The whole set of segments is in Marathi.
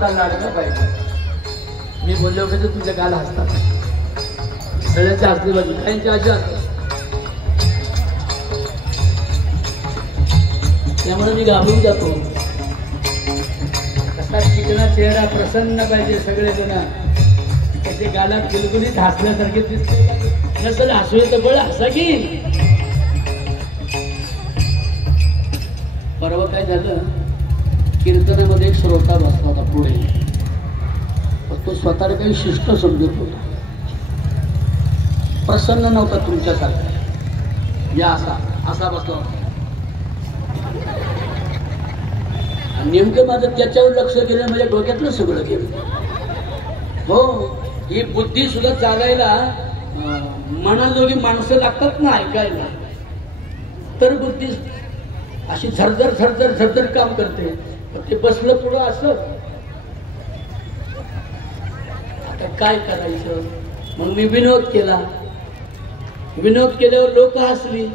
स्वतः लाडलं पाहिजे. मी बोललो की तुझ्या गाला असतात सगळ्याचे असले पाहिजे, काहींचे असे असतात. त्यामुळे मी घाबरून जातो. कसा चिकना चेहरा प्रसन्न पाहिजे सगळे जण. त्याचे गालात बिलकुलीत हसल्यासारखे दिसते. नसेल हसू येतं बळ हसा की. परवा काय झालं, कीर्तनामध्ये एक श्रोता बसला होता पुढे. तो स्वतःला काही शिष्ट समजत होता, प्रसन्न नव्हता तुमच्यासारखा. या असा असा बसला होता. नेमकं माझं त्याच्यावर लक्ष गेलं, माझ्या डोक्यातलं सगळं गेलं. हो, ही बुद्धी सुद्धा चालायला मनाजोगी माणसं लागतात ना ऐकायला, तर बुद्धी अशी झरझर झरझर झरझर काम करते. ते बसलं पुढं असं. आता काय करायचं? मग मी विनोद केला. विनोद केल्यावर लोक हसली.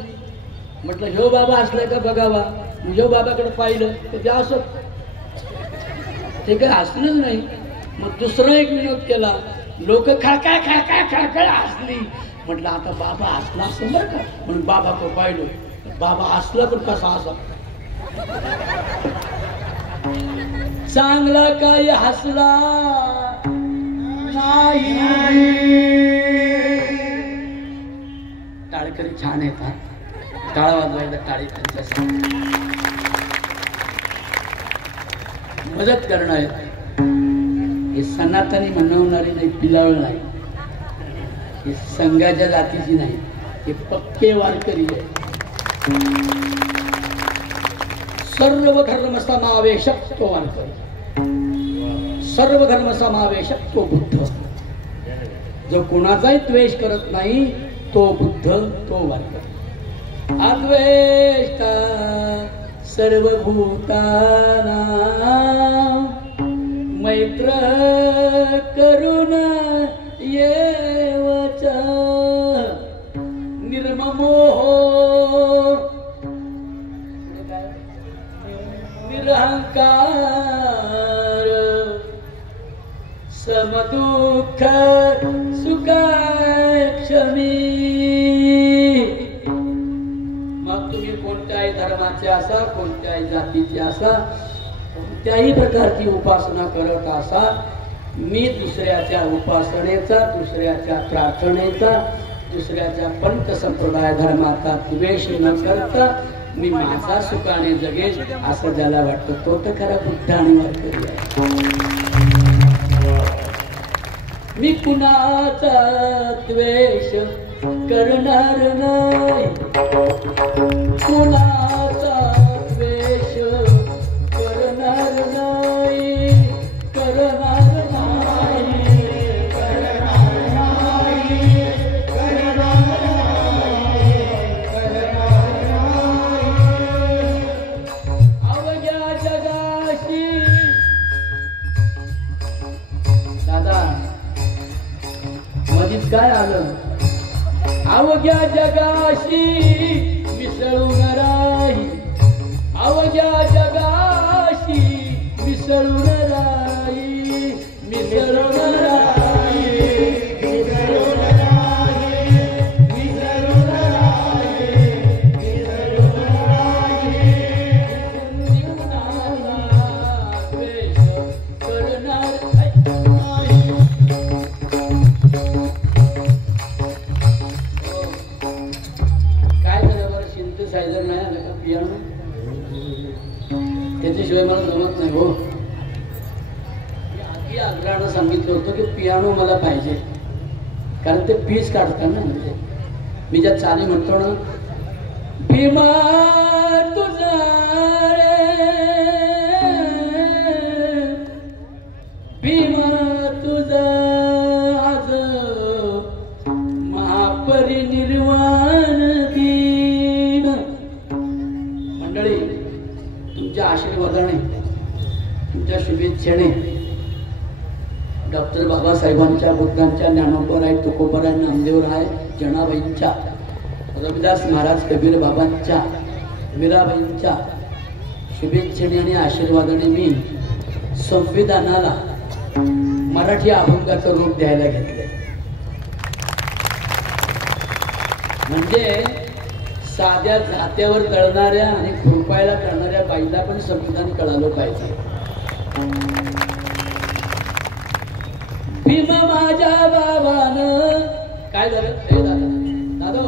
म्हटलं ह्यो बाबा हसलाय का बघावा. ह्यो बाबाकडे पाहिलं तर ते असं, ते काही हसलंच नाही. मग दुसरा एक विनोद केला. लोक खळकाय खळकाय खळखळ हसली. म्हटलं आता बाबा हसला असं बरं का. म्हणून बाबाकडे पाहिलं. बाबा हसला पण कसा असा, चांगला काय हसला नाही. टाळकरी छान येतात. टाळा वाजवायला टाळी त्यांच्या मदत करणार. हे सनातनी म्हणवणारी नाही, पिलाळ नाही. हे संघाच्या जातीची नाही, हे पक्के वारकरी आहे. सर्व धर्म समावेशक तो वारकरी, सर्व धर्म समावेशक तो बुद्ध. जो कुणाचाही द्वेष करत नाही तो बुद्ध, तो वारकरी. अद्वेष्टा सर्वभूतानां मैत्र करुणा एव च निर्ममोहो निरहंकार समदुःख सुखाक्षमी. मग तुम्ही कोणत्याही धर्माचे असा, कोणत्याही जातीचे असा, कोणत्याही प्रकारची उपासना करत असा, मी दुसऱ्याच्या उपासनेचा, दुसऱ्याच्या प्रार्थनेचा, दुसऱ्याच्या पंथ संप्रदाय धर्माचा द्वेष न करता मी माझा सुखाने जगेल असं ज्याला वाटतं तो तर खरा बुद्ध आणि वारकरी आहे. मी कुणाचा द्वेष करणार नाही, कुणाचा द्वेष करणार नाही, करणार नाही, करणार नाही, करणार नाही, करणार नाही. अवघ्या जगाशी दादा मधीच काय आलं, अवघ्या जगाशी मिसळून राही, अवघ्या जगाशी मिसळून राही, मिसळून राही, मिसळून राही, मिसळून राही, मिसळून राही. जीवनाला द्वेष करणार नाही. सिंथेसायझर नाही आलं का पियानो, त्याच्याशिवाय मला जमत नाही. हो, आधी आग्रहानं सांगितलं होतं की पियानो मला पाहिजे, कारण ते पीस काढतात ना. म्हणजे मी ज्या चाली म्हणतो ना, भीमा तुझा रे, भीमा तुझा आज महापरिनिर्वाण दिन. मंडळी, तुमच्या आशीर्वादाने, तुमच्या शुभेच्छेने डॉक्टर बाबासाहेबांच्या, बुद्धांच्या, ज्ञानोबराय, तुकोबराय, नामदेवराय, जनाबाईंच्या, रविदास महाराज, कबीर बाबांच्या, मीराबाईंच्या शुभेच्छेने आणि आशीर्वादाने मी संविधानाला मराठी अभंगाचं रूप द्यायला घेतलंय. म्हणजे साध्या जात्यावर तळणाऱ्या आणि खुरपायला करणाऱ्या बाईला पण संविधान कळालं पाहिजे. भीम माझ्या बाबानं काय झालं? दादा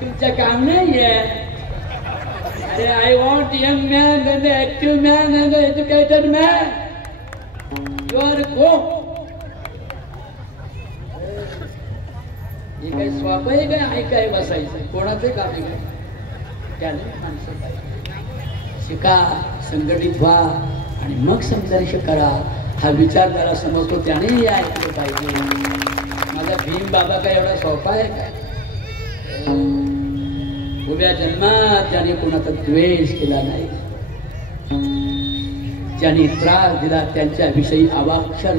तुमचं काम नाही आहे. अरे I want young man and active man and educated man. You are go. हे काही स्वाप आहे काय? ऐकाय बसायचं कोणाचं काम आहे काय? त्याने माणसं पाहिजे. शिका, संघटित व्हा आणि मग संघर्ष करा. हा विचार त्याला समजतो त्याने हे ऐकलं पाहिजे. माझा भीम बाबा काय एवढा सोपा आहे काय? उभ्या जन्मात त्याने कोणाचा द्वेष केला नाही. ज्यांनी त्रास दिला त्यांच्याविषयी अवाक्षर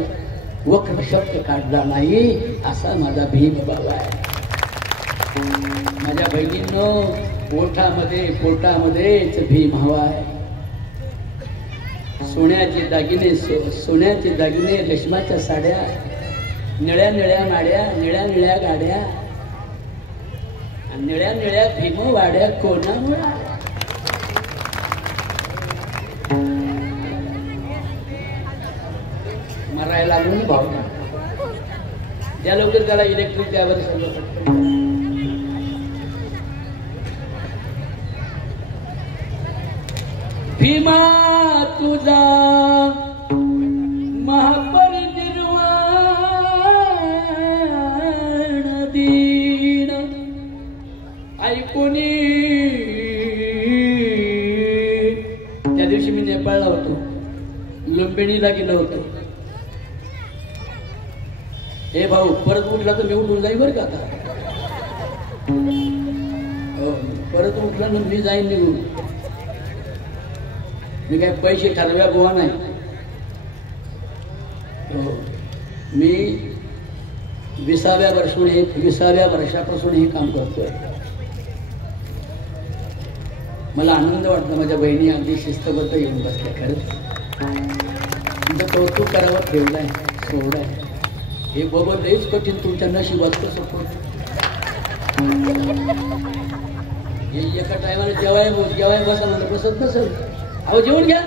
वक्र शब्द काढला नाही असा माझा भीम बाबा आहे. माझ्या बहिणींनो, पोटामध्ये पोटामध्येच भीम हवा आहे. सोन्याचे दागिने, सोन्याचे दागिने, रेशमाच्या साड्या, निळ्या निळ्या माड्या, निळ्या निळ्या गाड्या, निळ्या निळ्या भीम वाड्या कोणामुळे? मरायला लागून भावना त्या लवकर त्याला इलेक्ट्रिक द्यावर सगळं. भीमा तुझा महापरिनिर्वाण दिन ऐकूनी. त्या दिवशी मी नेपाळला होतो, लुंबिनीला गेलो होतो. हे भाऊ परत उठला तर मी उठून जाईन बरं का. आता परत उठला ना मी जाईन निघून. मी काय पैसे ठरव्या गोवा नाही. मी 20व्या वर्षापासून हे काम करतोय. मला आनंद वाटला. माझ्या बहिणी अगदी शिस्तबद्ध येऊन बसल्या. खरंच तुमचं कौतुक करावं ठेवलंय, सोडाय. हे बाबा लईच कठीण तुमच्या नशिबात कसं पडतं. हे एका टायमाला जेवाय बसा म्हणलं बसत नसेल. अहो जेवण घ्या,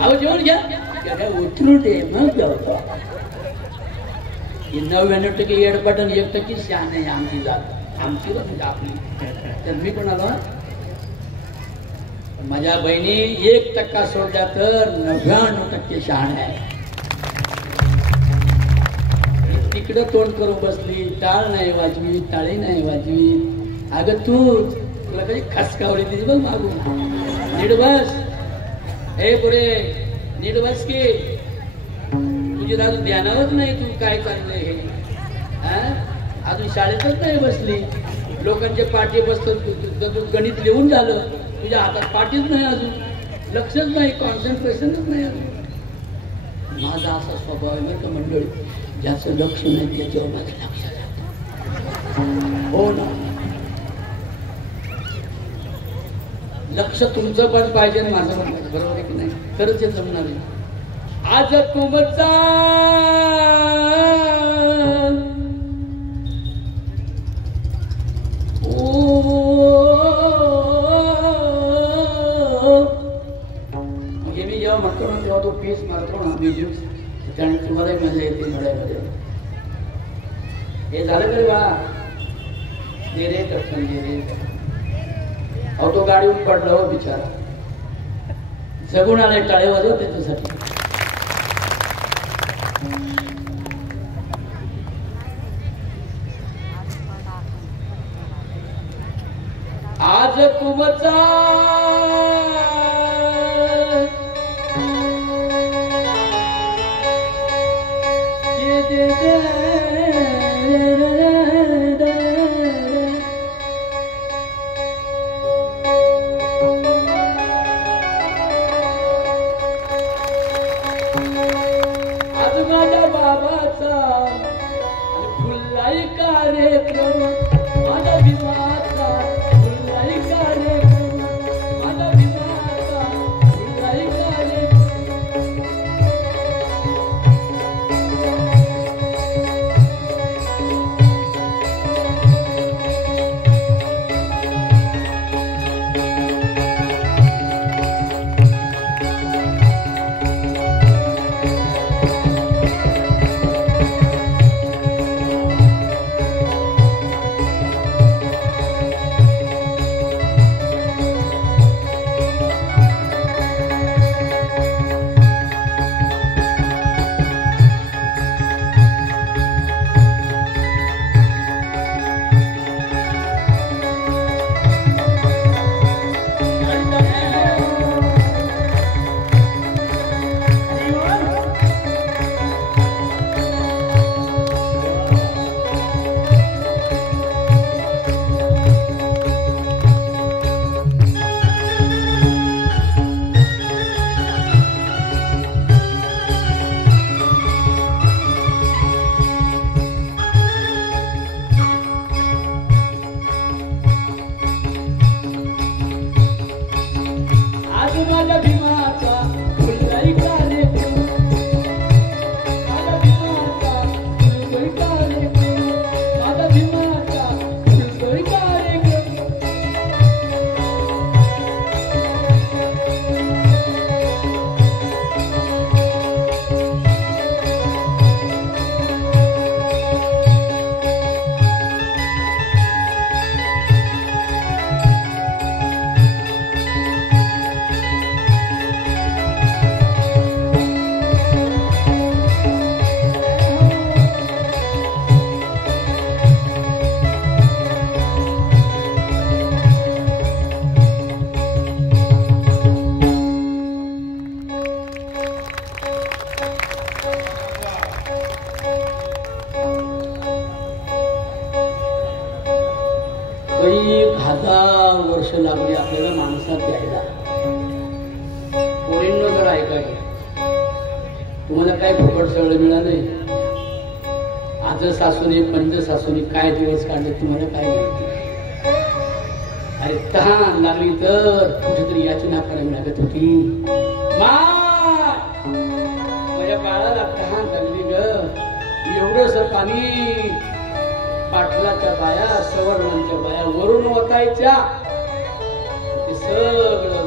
अहो जेवण घ्या, उठून दे मग जेवतो. 99% येडपाट आणि 1% शहाण आहे आमची जात, आमची म्हणजे आपली. तर मी पण आलो. माझ्या बहिणी 1% सोडल्या तर 99% शहाण आहे. तिकडं तोंड करून बसली, टाळ नाही वाजवी, टाळी नाही वाजवी. अगं तू तुला काही खसकावली दिली बघ मागून. नीट बस, हे पुढे नीट बस की. तुझी अजून ध्यानावरच नाही तू काय चाललंय हे. अजून शाळेतच नाही बसली. लोकांचे पाठी बसतो, गणित लिहून झालं, तुझ्या हातात पाठीच नाही अजून, लक्षच नाही, कॉन्सन्ट्रेशनच नाही अजून. माझा असा स्वभाव आहे बरं का मंडळी. ज्याचं लक्ष नाही त्याच्यावर माझं लक्ष जातं. हो ना, लक्ष तुमचं पण पाहिजे आणि माझं पण पाहिजे. बरोबर आहे की नाही? खरंच हे जमणार आहे. आज तुमचा हे मी जेव्हा म्हणतो ना तेव्हा तो पीस मारतो ना म्युझिक, त्याने तुम्हालाही मजा येते नळ्यामध्ये. हे झालं तरी बा दे रे टपकन दे रे. अहो तो गाडीहून पडला हो बिचारा, जगून आले टाळे वाजव त्याच्यासाठी. आज तुमचा माझ्या भीमाचा फुलतोय का रे प्रेम, माझ्या भीमाचा फुलतोय का रे प्रेम, माझ्या भीमाचा फुलतोय का रे प्रेम. कई 1000 वर्ष लागली आपल्याला माणसात यायला. पोरींनो जरा ऐका की, तुम्हाला काय फुकट सगळं मिळालंय. आज सासूने पंच सासूने काय दिवस काढले तुम्हाला काय माहिती. अरे तहान लागली तर कुठेतरी याचना करावी लागत होती. माझ्या बाळाला तहान लागली ग, एवढंस पाणी पाटलाच्या बाया सवर्णांच्या बाया वरून ओतायच्या. ते सगळं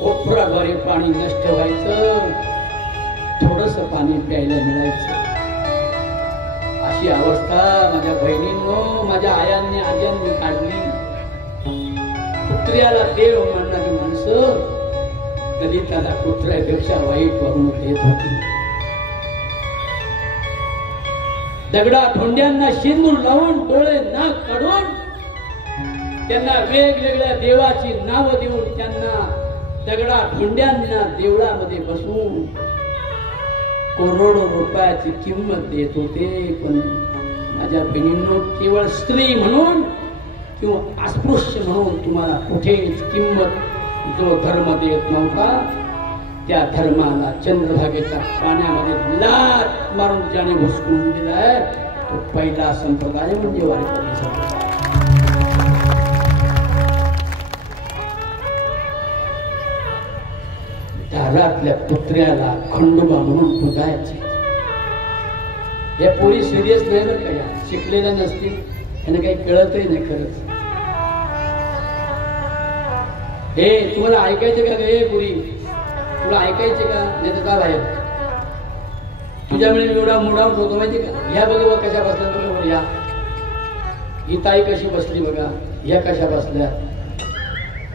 कोपराभरे पाणी नष्ट व्हायचं, थोडस पाणी प्यायला मिळायचं. अशी अवस्था माझ्या बहिणींनो माझ्या आयांनी आज्यांनी काढली. कुत्र्याला देव मानणारी माणसं कधी त्याला कुत्र्यापेक्षा वाईट वागणूक देत होती. दगडा धोंड्यांना शेंदूर लावून डोळे नाक काढून त्यांना वेगवेगळ्या देवाची नाव देऊन त्यांना दगडा धोंड्यांना देवळामध्ये बसवून करोडो रुपयाची किंमत देत होते. पण माझ्या बहिणींनो केवळ स्त्री म्हणून किंवा अस्पृश्य म्हणून तुम्हाला कुठेच किंमत जो धर्म देत नव्हता त्या धर्माला चंद्रभागेच्या पाण्यामध्ये लाट मारून ज्याने घुसकून दिलाय तो पहिला संप्रदाय म्हणजे वारकरी संप्रदाय. दारातल्या कुत्र्याला खंडोबा म्हणून पुजायचे. या पोरी सिरियस नाही बरं का, या शिकलेल्या नसतील, त्यांना काही कळतही नाही खरंच. हे तुम्हाला ऐकायचे का गे पुरी, तुला ऐकायचे का नाही तर का बाहेर. तुझ्यामुळे मी एवढा मुडावून होतो माहिती का. ह्या बघा कशा बसल्या बघा, ह्या ही ताई कशी बसली बघा, ह्या कशा बसल्या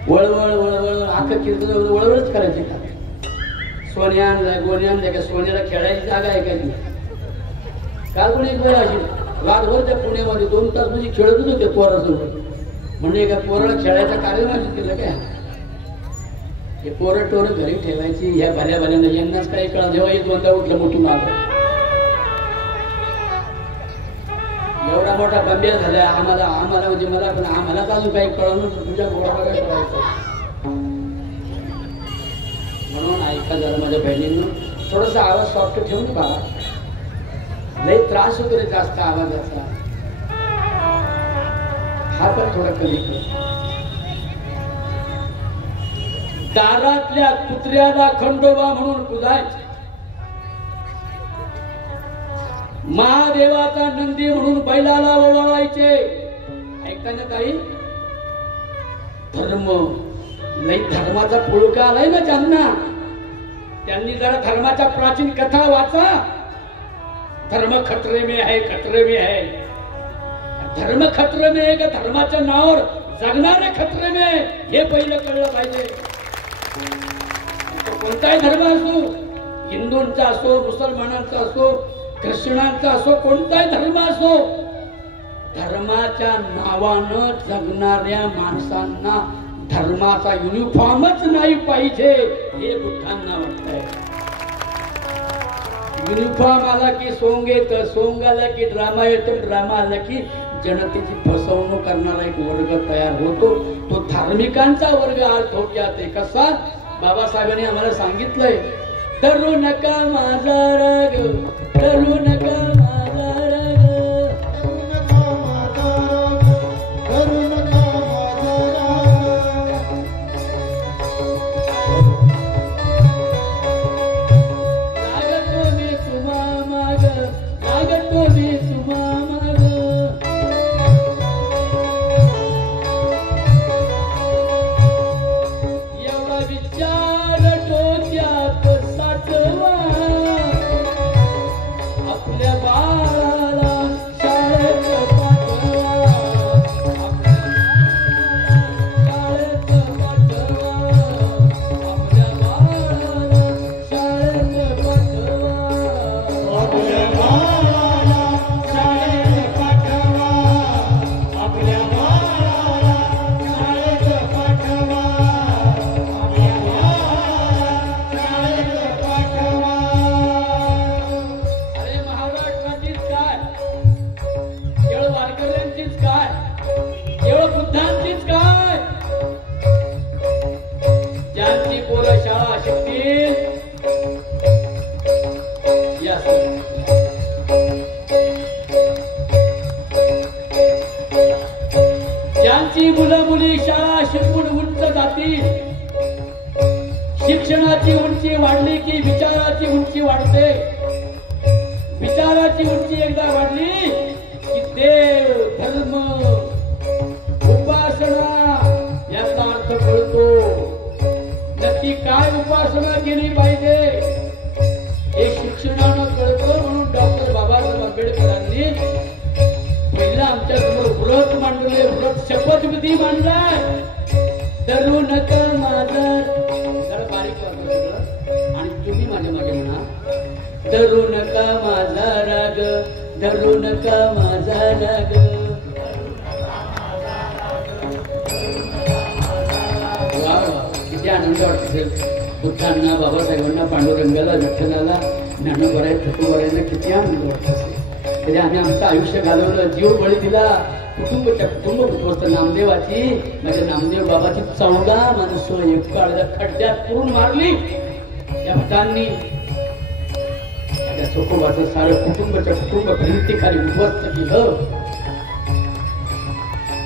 वळवळ वळवळ. आखं कीर्तन वळवळच करायची का. सोन्यान जाय गोन्यान जाय का, सोन्याला खेळायची जागा आहे का ती. काल पण एक वेळ अशी रातभर त्या पुण्यामध्ये 2 तास म्हणजे खेळतच होते पोरासोबत. म्हणजे एका पोराला खेळायचा कार्यक्रम आयोजित केला काय. हे पोरं टोरं घरी ठेवायची. ह्या भल्या भल्यानं यांनाच काही कळा. जेव्हा हे 2दा उठलं मोठून आलं, एवढा मोठा बंब्या झाला आम्हाला म्हणजे मला पण आम्हालाच अजून काही कळलं तुझ्या गोळा काय करायचं. म्हणून ऐका जरा माझ्या बहिणींना, थोडासा आवाज सॉफ्ट ठेवून बघा. लई त्रास होतो रे जास्त आवाजाचा. हा पण थोडा कमी कर. दारातल्या कुत्र्याला खंडोबा म्हणून पुजायचे. महादेवाचा नंदी म्हणून बैलाला ओवाळायचे. ऐकताना काही धर्म लई धर्माचा पुळका आलाय ना ज्यांना, त्यांनी जरा धर्माच्या प्राचीन कथा वाचा. धर्म खतरे में है, खतरे में है. धर्म खतरे में आहे का धर्माच्या नावावर जगणारे खतरे में, हे पहिलं कळलं पाहिजे. कोणताही धर्म असो, हिंदूंचा असो, मुसलमानांचा असो, ख्रिश्चनांचा असो, कोणताही धर्म असो, धर्माच्या नावानं जगणाऱ्या माणसांना धर्माचा युनिफॉर्मच नाही पाहिजे हे बुद्धांना वाटतंय. युनिफॉर्म आला की सोंग येतं, सोंग आला की ड्रामा येतो, ड्रामा आला की जनतेची फसवणूक करणारा एक वर्ग तयार होतो. तो धार्मिकांचा वर्ग आज धोक्यात आहे. कसा? बाबासाहेबांनी आम्हाला सांगितलंय, करू नका माझा राग, करू नका माझा राग, करू नका माझा राग. ज्यांची पोरं शाळा शिकतील या ज्यांची मुलं मुली शाळा शिकून उंच जातील, शिक्षणाची उंची वाढली की विचाराची उंची वाढते. विचाराची उंची एकदा वाढली की देव धर्म उपासना याचा अर्थ कळतो. नक्की काय उपासना केली पाहिजे हे शिक्षणानं कळतं. म्हणून डॉक्टर बाबासाहेब आंबेडकरांनी पहिला आमच्या समोर व्रत मांडले. व्रत शपथविधी मांडलाय. धरू नका माझा, जरा बारीक वाटतं सगळं आणि तुम्ही माझ्या मागे म्हणा, धरू नका माझा राग, धरू नका माझा राग. किती आनंद वाटत असेल बुद्धांना, बाबासाहेबांना, पांडुरंगाला, विठ्ठलाला, ज्ञानोबराय, तुकोबरायांना किती आनंद वाटत असेल. तरी आम्ही आमचं आयुष्य घालवलं, जीव बळी दिला. कुटुंबच्या कुटुंब उद्ध्वस्त नामदेवाची, माझ्या नामदेव बाबाची 14 माणसं एका खड्ड्यात पुरून मारली या भटांनी. त्या चोखोबाचं सारं कुटुंबाच्या कुटुंब भिंतीखाली उद्ध्वस्त केलं.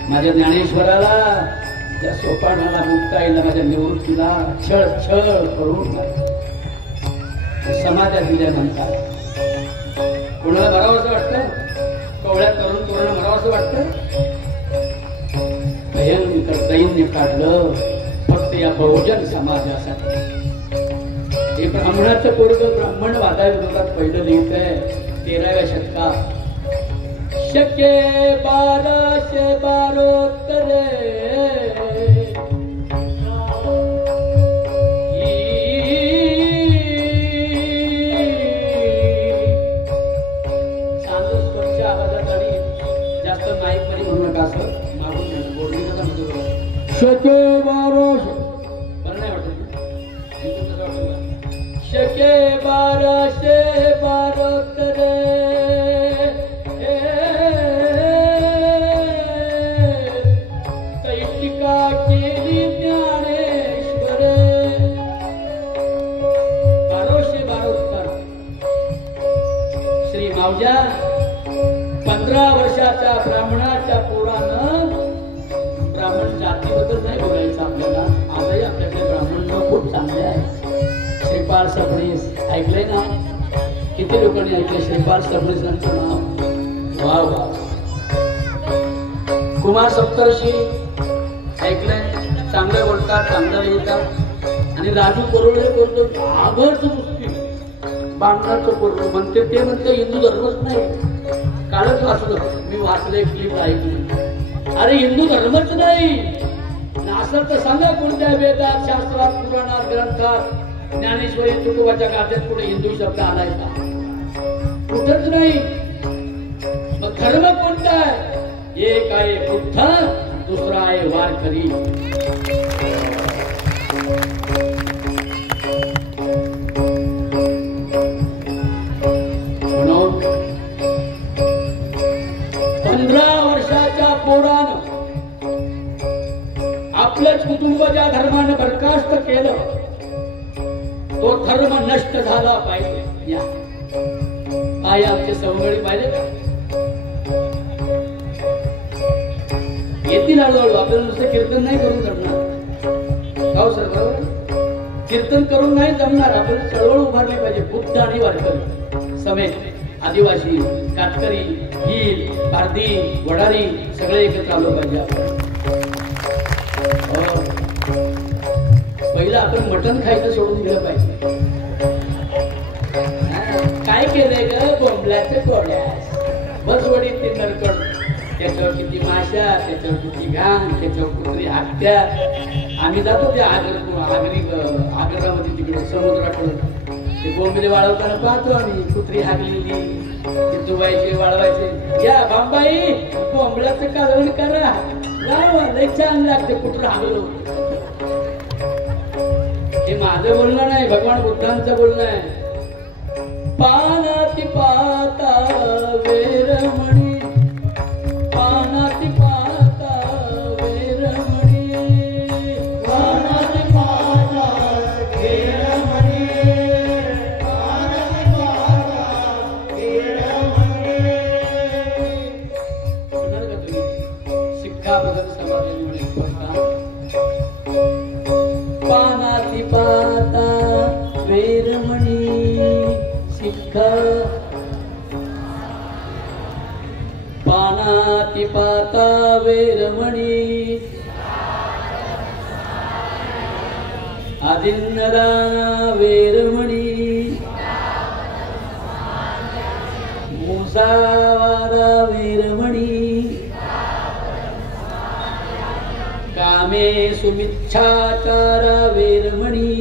माझ्या ज्ञानेश्वराला, त्या सोपानाला, मुक्ताईला, माझ्या निवृत्तीला छळ छळ करून समाजात दिल्या म्हणतात. कोणाला मरावंसं वाटतं? कवळ्या तरुण कोणाला मरावंसं वाटतं? भयंकर दैन्य काढलं फक्त या बहुजन समाजासाठी. हे ब्राह्मणाचं पोरग ब्राह्मण वादाविरोधात पहिलं लिहित आहे 13व्या शतकात. शके 1212 शके 1200 बरं नाही वाटत, शके 1212 टीका केली ज्ञानेश्वर. 1212 श्री मावजा 15 वर्षाच्या ब्राह्मणाच्या पोरानं, ब्राह्मण जातीबद्दल नाही बोलायचं आपल्याला, आजही आपल्याकडे ब्राह्मण खूप चांगले आहे. श्रीपाल सबनीस ऐकलंय ना? किती लोकांनी ऐकले श्रीपाल सबनीसांचं नाव? वा वा. कुमार सप्तर्षी ऐकलंय? चांगलं बोलतात, चांगलं लिहितात. आणि राजू करोडे बोलतो आगरच पुस्तकी बांधण्याचं पोरग म्हणते. ते म्हणते हिंदू धर्मच नाही. कालच वाचलं मी, वाचले क्लिप ऐकली. अरे हिंदू धर्मच नाही. असं तर सांगा कोणत्या वेदात, शास्त्रात, पुराणात, ग्रंथात, ज्ञानेश्वरी, तुकोबाच्या गाथ्यात कुठे हिंदू शब्द आलाय का? कुठंच नाही. मग धर्म कोणता आहे? एक आहे बुद्ध, दुसरा आहे वारकरी. म्हणून 15 वर्षाच्या पोरानं आपलंच कुटुंब ज्या धर्मानं बरखास्त केलं तो धर्म नष्ट झाला पाहिजे. या काय आमचे सवंगडी पाहिजे का? येतील हळूहळू. आपल्याला नुसतं कीर्तन नाही करून जमणार. गाव सर बरोबर, कीर्तन करून नाही जमणार. आपल्याला चळवळ उभारली पाहिजे. बुद्ध आणि वारकरी समेत आदिवासी, कातकरी, भील, पारधी, वडारी सगळे एकत्र आलो पाहिजे. आपण पहिलं आपण मटण खायचं सोडून दिलं पाहिजे. काय केलंय ग? बोंबलाचे पोळ्यास बसवडीत ते नरकड, त्याच्यावर किती माशा, त्याच्यावर किती घाण, त्याच्यावर कुत्री हाकत्या. आम्ही जातो त्या आगरामध्ये तिकडे समुद्राकडे ते बोंबले वाळवताना पाहतो आणि कुत्री हागलेली ते दुबायचे वाळवायचे. या बांबाई बोंबलाचं कालवण करा, लय छान लागते कुठं हागलो. हे माझं बोलणं नाही, भगवान बुद्धांचं बोलणं आहे. पानाती पाता वेरमणी, पानाती पाता वेरमणी, पानाती पाता पाता वेरमणी शिक्षा पानाती पाता वेरमणी आदिन्नदाना वेरमणी मुसावारा वेरमणी कामे सुमिच्छाचारा वेरमणी.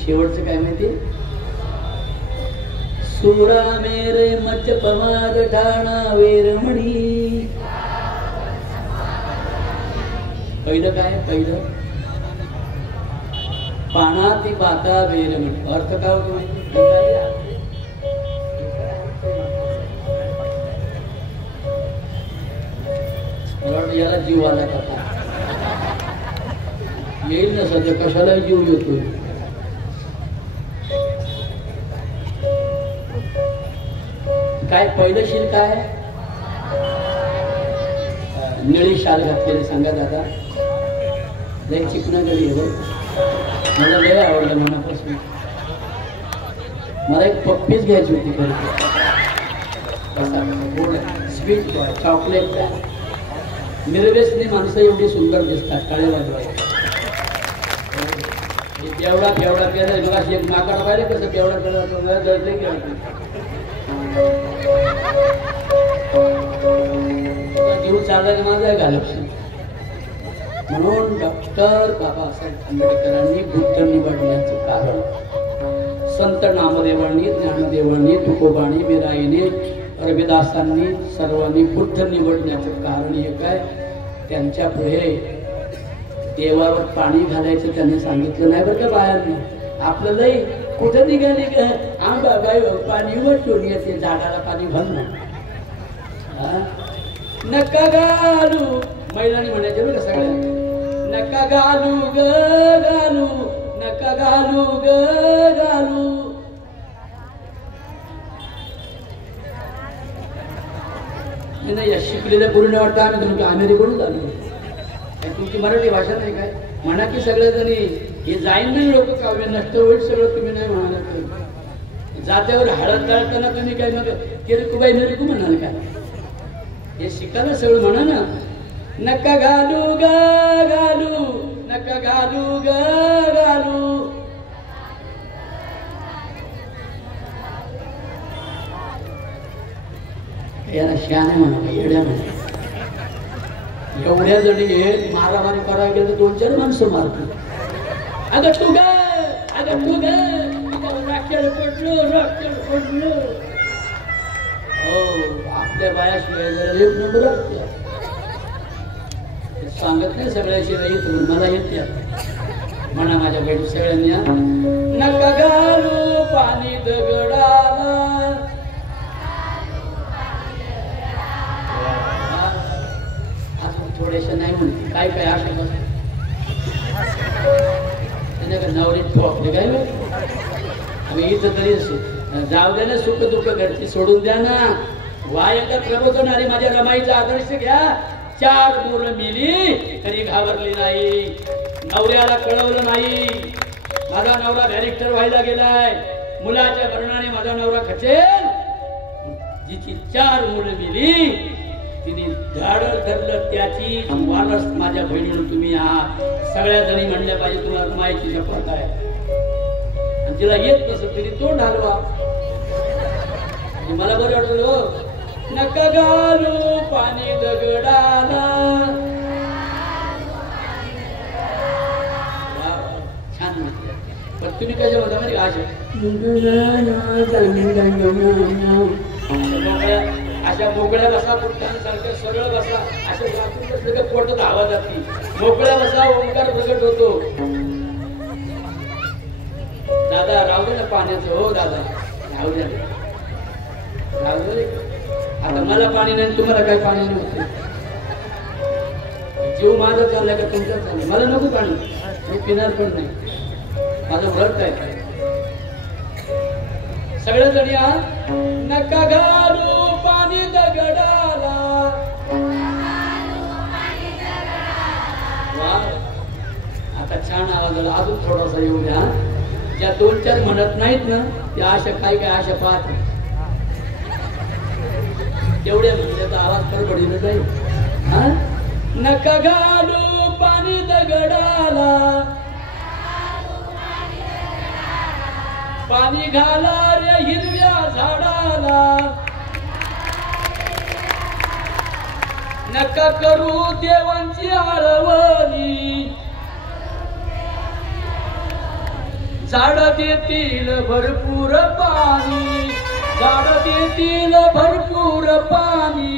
शेवटचं काय माहिती? सुरा मेरे मज्जपमाद ठाणा वेरमणी. पहिलं काय? पहिलं पानाती पाता वेरमणी. अर्थ काय होतो माहिती? याला जीव आला का? येईल ना सध्या, कशाला जीव येतोय? काय पहिलं शील काय? निळी शाल घातलेली. सांगा दादा, लय चिकना गडी आहे. मला लय आवडलं मनापासून. मला एक पप्पीच घ्यायची होती खरी. Sweet chocolate. निर्वेसनी माणसं एवढी सुंदर दिसतात. काळे वाजवाय केवढा केवढा केलं. मग अशी एक माकड पाहिलं कसं केवढा केला जळते की जीव चालला की माझा आहे का लक्ष. म्हणून डॉक्टर बाबासाहेब आंबेडकरांनी बुद्ध निवडण्याचं कारण, संत नामदेवांनी, ज्ञानदेवांनी, तुकोबांनी, मीराईने, रविदासांनी, सर्वांनी बुद्ध निवडण्याचं कारण एक आहे. त्यांच्या पुढे देवावर पाणी घालायचं त्यांनी सांगितलं नाही बरं का बायांना. आपलं लई कुठं निघाली का आंबा बाई पाणी वटून येते, झाडाला पाणी घाल ना. नका घालू, महिलांनी म्हणायचे बरं सगळ्या, नका घालू ग घालू, नका घालू ग घालू. नाही शिकलेल्या पूर्ण वाटतं आम्ही तुमची अमेरिकेकडून आलो. तुमची मराठी भाषा नाही काय म्हणा की सगळ्या जणी हे जाईन नाही लोक काव्य नष्ट होईल सगळं. तुम्ही नाही म्हणाला तर जात्यावर हळद तळताना तुम्ही काय मग किरकुबाई नरिकू म्हणाल का? हे शिकायला सगळं म्हणा ना. नका घालू ग घालू, नका घालू ग घालू. याला शहाणे म्हणा, येड्या म्हणा. एवढ्या जणी मारामारी करायला गेलं तर 2-4 माणसं मारतो. अगं तू ग, अगं तू ग, राखेल पडलं, राखेल पडलं. हो, आपल्या बायाशिवाय जरा एक नंबर असते. सांगत नाही सगळ्याशिवाय येत मला येते. म्हणा माझ्या बहिणी सगळ्यांनी, नका घालू पाणी दगडाला. थोडेसे नाही म्हणते काय काय असे नवरी ठोकले काय आम्ही इथं तरी जाऊ द्या ना. सुख दुःख घरची सोडून द्या ना. वायकर प्रबोधणारी माझ्या रमाईचा आदर्श घ्या. 4 मुलं मिली तरी घाबरली नाही. नवऱ्याला कळवलं नाही माझा नवरा बॅरिस्टर व्हायला गेलाय. मुलाच्या वर्णाने माझा नवरा खचेल. जिची 4 मुलं मिली तिने धाड धरलं त्याची वारस माझ्या बहिणीनं तुम्ही आहात. सगळ्या जणी म्हणल्या पाहिजे तुम्हाला माहिती शपथ आहे. आणि तिला येत नसत तरी तोंड हलवा. मला बरं वाटलं. नका घालू पाणी दगडाला. छान म्हटलं. पण तुम्ही कशा होता माहिती अशा अशा मोकळ्या बसा, पुट्ट्यांसारख्या सरळ बसा. अशा पोटात आवाज जाते. मोकळ्या बसा, ओंकार प्रगट होतो. दादा राहू दे ना पाण्याचं. हो दादा राहू द्या, राहू दे. आता मला पाणी नाही, तुम्हाला काय पाणी नाही होते. जीव माझा चाललाय का तुमचा चाललाय? मला नको पाणी, मी पिणार पण नाही. माझं व्रत आहे. सगळ्या जणी नका घालू पाणी दगडाला. आता छान आवाज आला, अजून थोडासा येऊ द्या. ज्या 2-4 म्हणत नाहीत ना त्या अशा काय काय अशा पाहत तेवढ्या म्हणजे आवाज परबडीला जाईल. हा, नका घालू पाणी दगडाला, पाणी घाला रे हिरव्या झाडाला, नका करू देवांची आळवणी, झाड देतील भरपूर पाणी, झाड देतील भरपूर पाणी.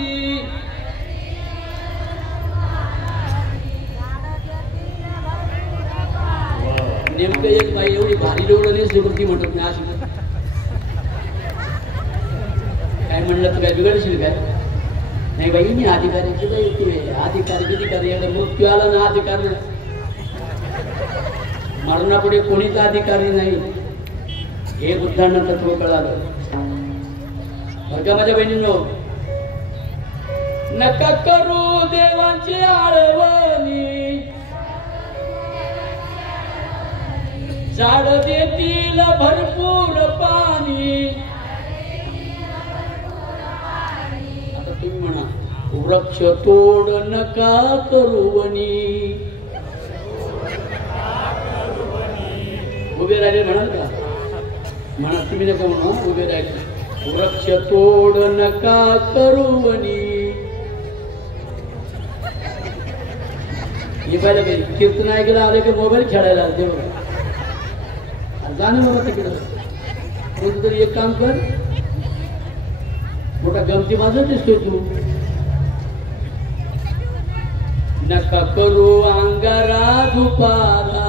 नेमकं एक बाई एवढी भारी निवडून नेसली पण ती म्हणत नाही अशी काय म्हणलं तर काय बिघडशील काय. नाही बाई मी अधिकाऱ्याची बाई तू अधिकारी बिधिकारी याला मृत्यू आला ना अधिकारी मरणापुढे कोणीच अधिकारी नाही हे बुद्धांना तत्व कळालं. बरं का माझ्या बहिणींनो, नका करू देवांची आळवणी, झाड देतील भरपूर पाणी. आता तुम्ही म्हणा वृक्ष तोड नका करूवनी, उभे राहिले म्हणाल का? म्हणा तुम्ही नका म्हणा, उभे राहिले. वृक्ष तोड नका करूवनी. हे पाहिलं काही कीर्तन ऐकायला आले की मोबाईल खेळायला आले बघा. जाणं बाबा तिकडं कोणतं तरी एक काम कर, मोठा गमती माझा दिसतोय तू. नका करू अंगारा दुपारा,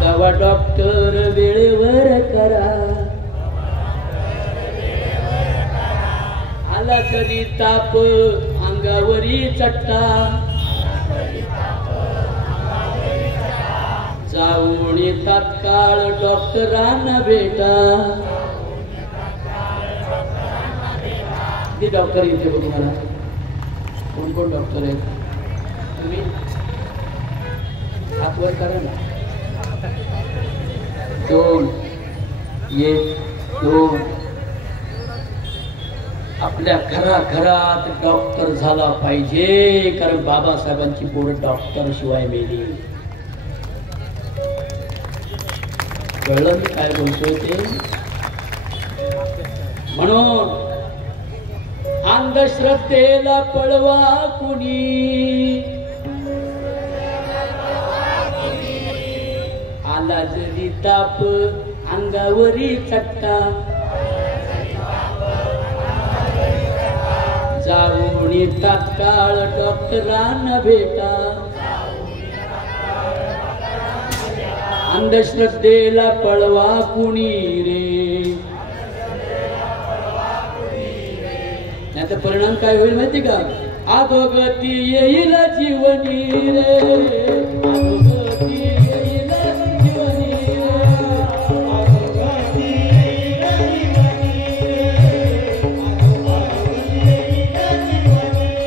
दवा डॉक्टर वेळेवर करा, आला तरी ताप अंगावरी चट्टा, जाऊन तात्काळ डॉक्टरांना भेटा. किती डॉक्टर इथे बघू मला, कोण कोण डॉक्टर आहेत तुम्ही हात वर करा ना. 2 1 2. आपल्या घराघरात डॉक्टर झाला पाहिजे, कारण बाबासाहेबांची पोरं डॉक्टर शिवाय मेली. कळलं मी काय बोलतोय ते? म्हणून अंधश्रद्धेला पळवा कुणी, आला जरी ताप अंगावरी चट्टा, जाऊन तात्काळ डॉक्टरांना भेटा. अंधश्रद्धेला पळवा कुणी रे, नाही तर परिणाम काय होईल माहिती का? अधोगती येईल जीवनी रे, अधोगती येईल जीवनी रे, अधोगती येईल जीवनी रे, अधोगती येईल जीवनी रे.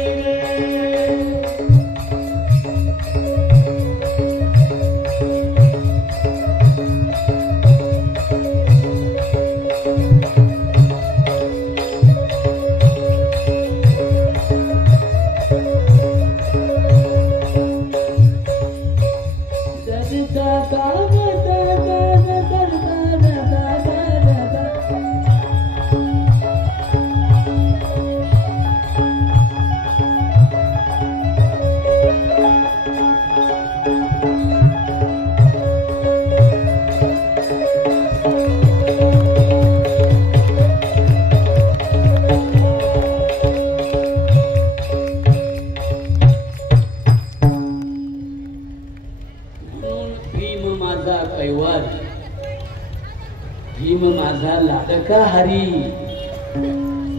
भीम माझा लाडका हरी,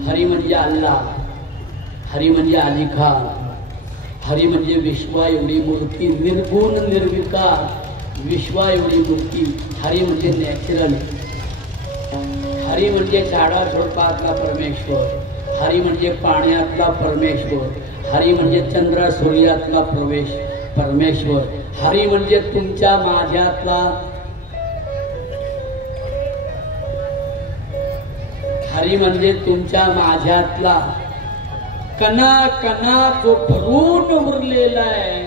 हरी म्हणजे अल्लाह, हरी म्हणजे अली खान, हरी म्हणजे विश्वा एवढी मूर्ती, निर्गुण निर्विकार विश्वा एवढी मूर्ती. हरी म्हणजे नॅचरल, हरी म्हणजे झाडा झुडपातला परमेश्वर, हरी म्हणजे पाण्यातला परमेश्वर, हरी म्हणजे चंद्र सूर्यातला प्रवेश परमेश्वर. हरी म्हणजे तुमच्या माझ्यातला, हरी म्हणजे तुमच्या माझ्यातला कणा कणा जो भरून उरलेला आहे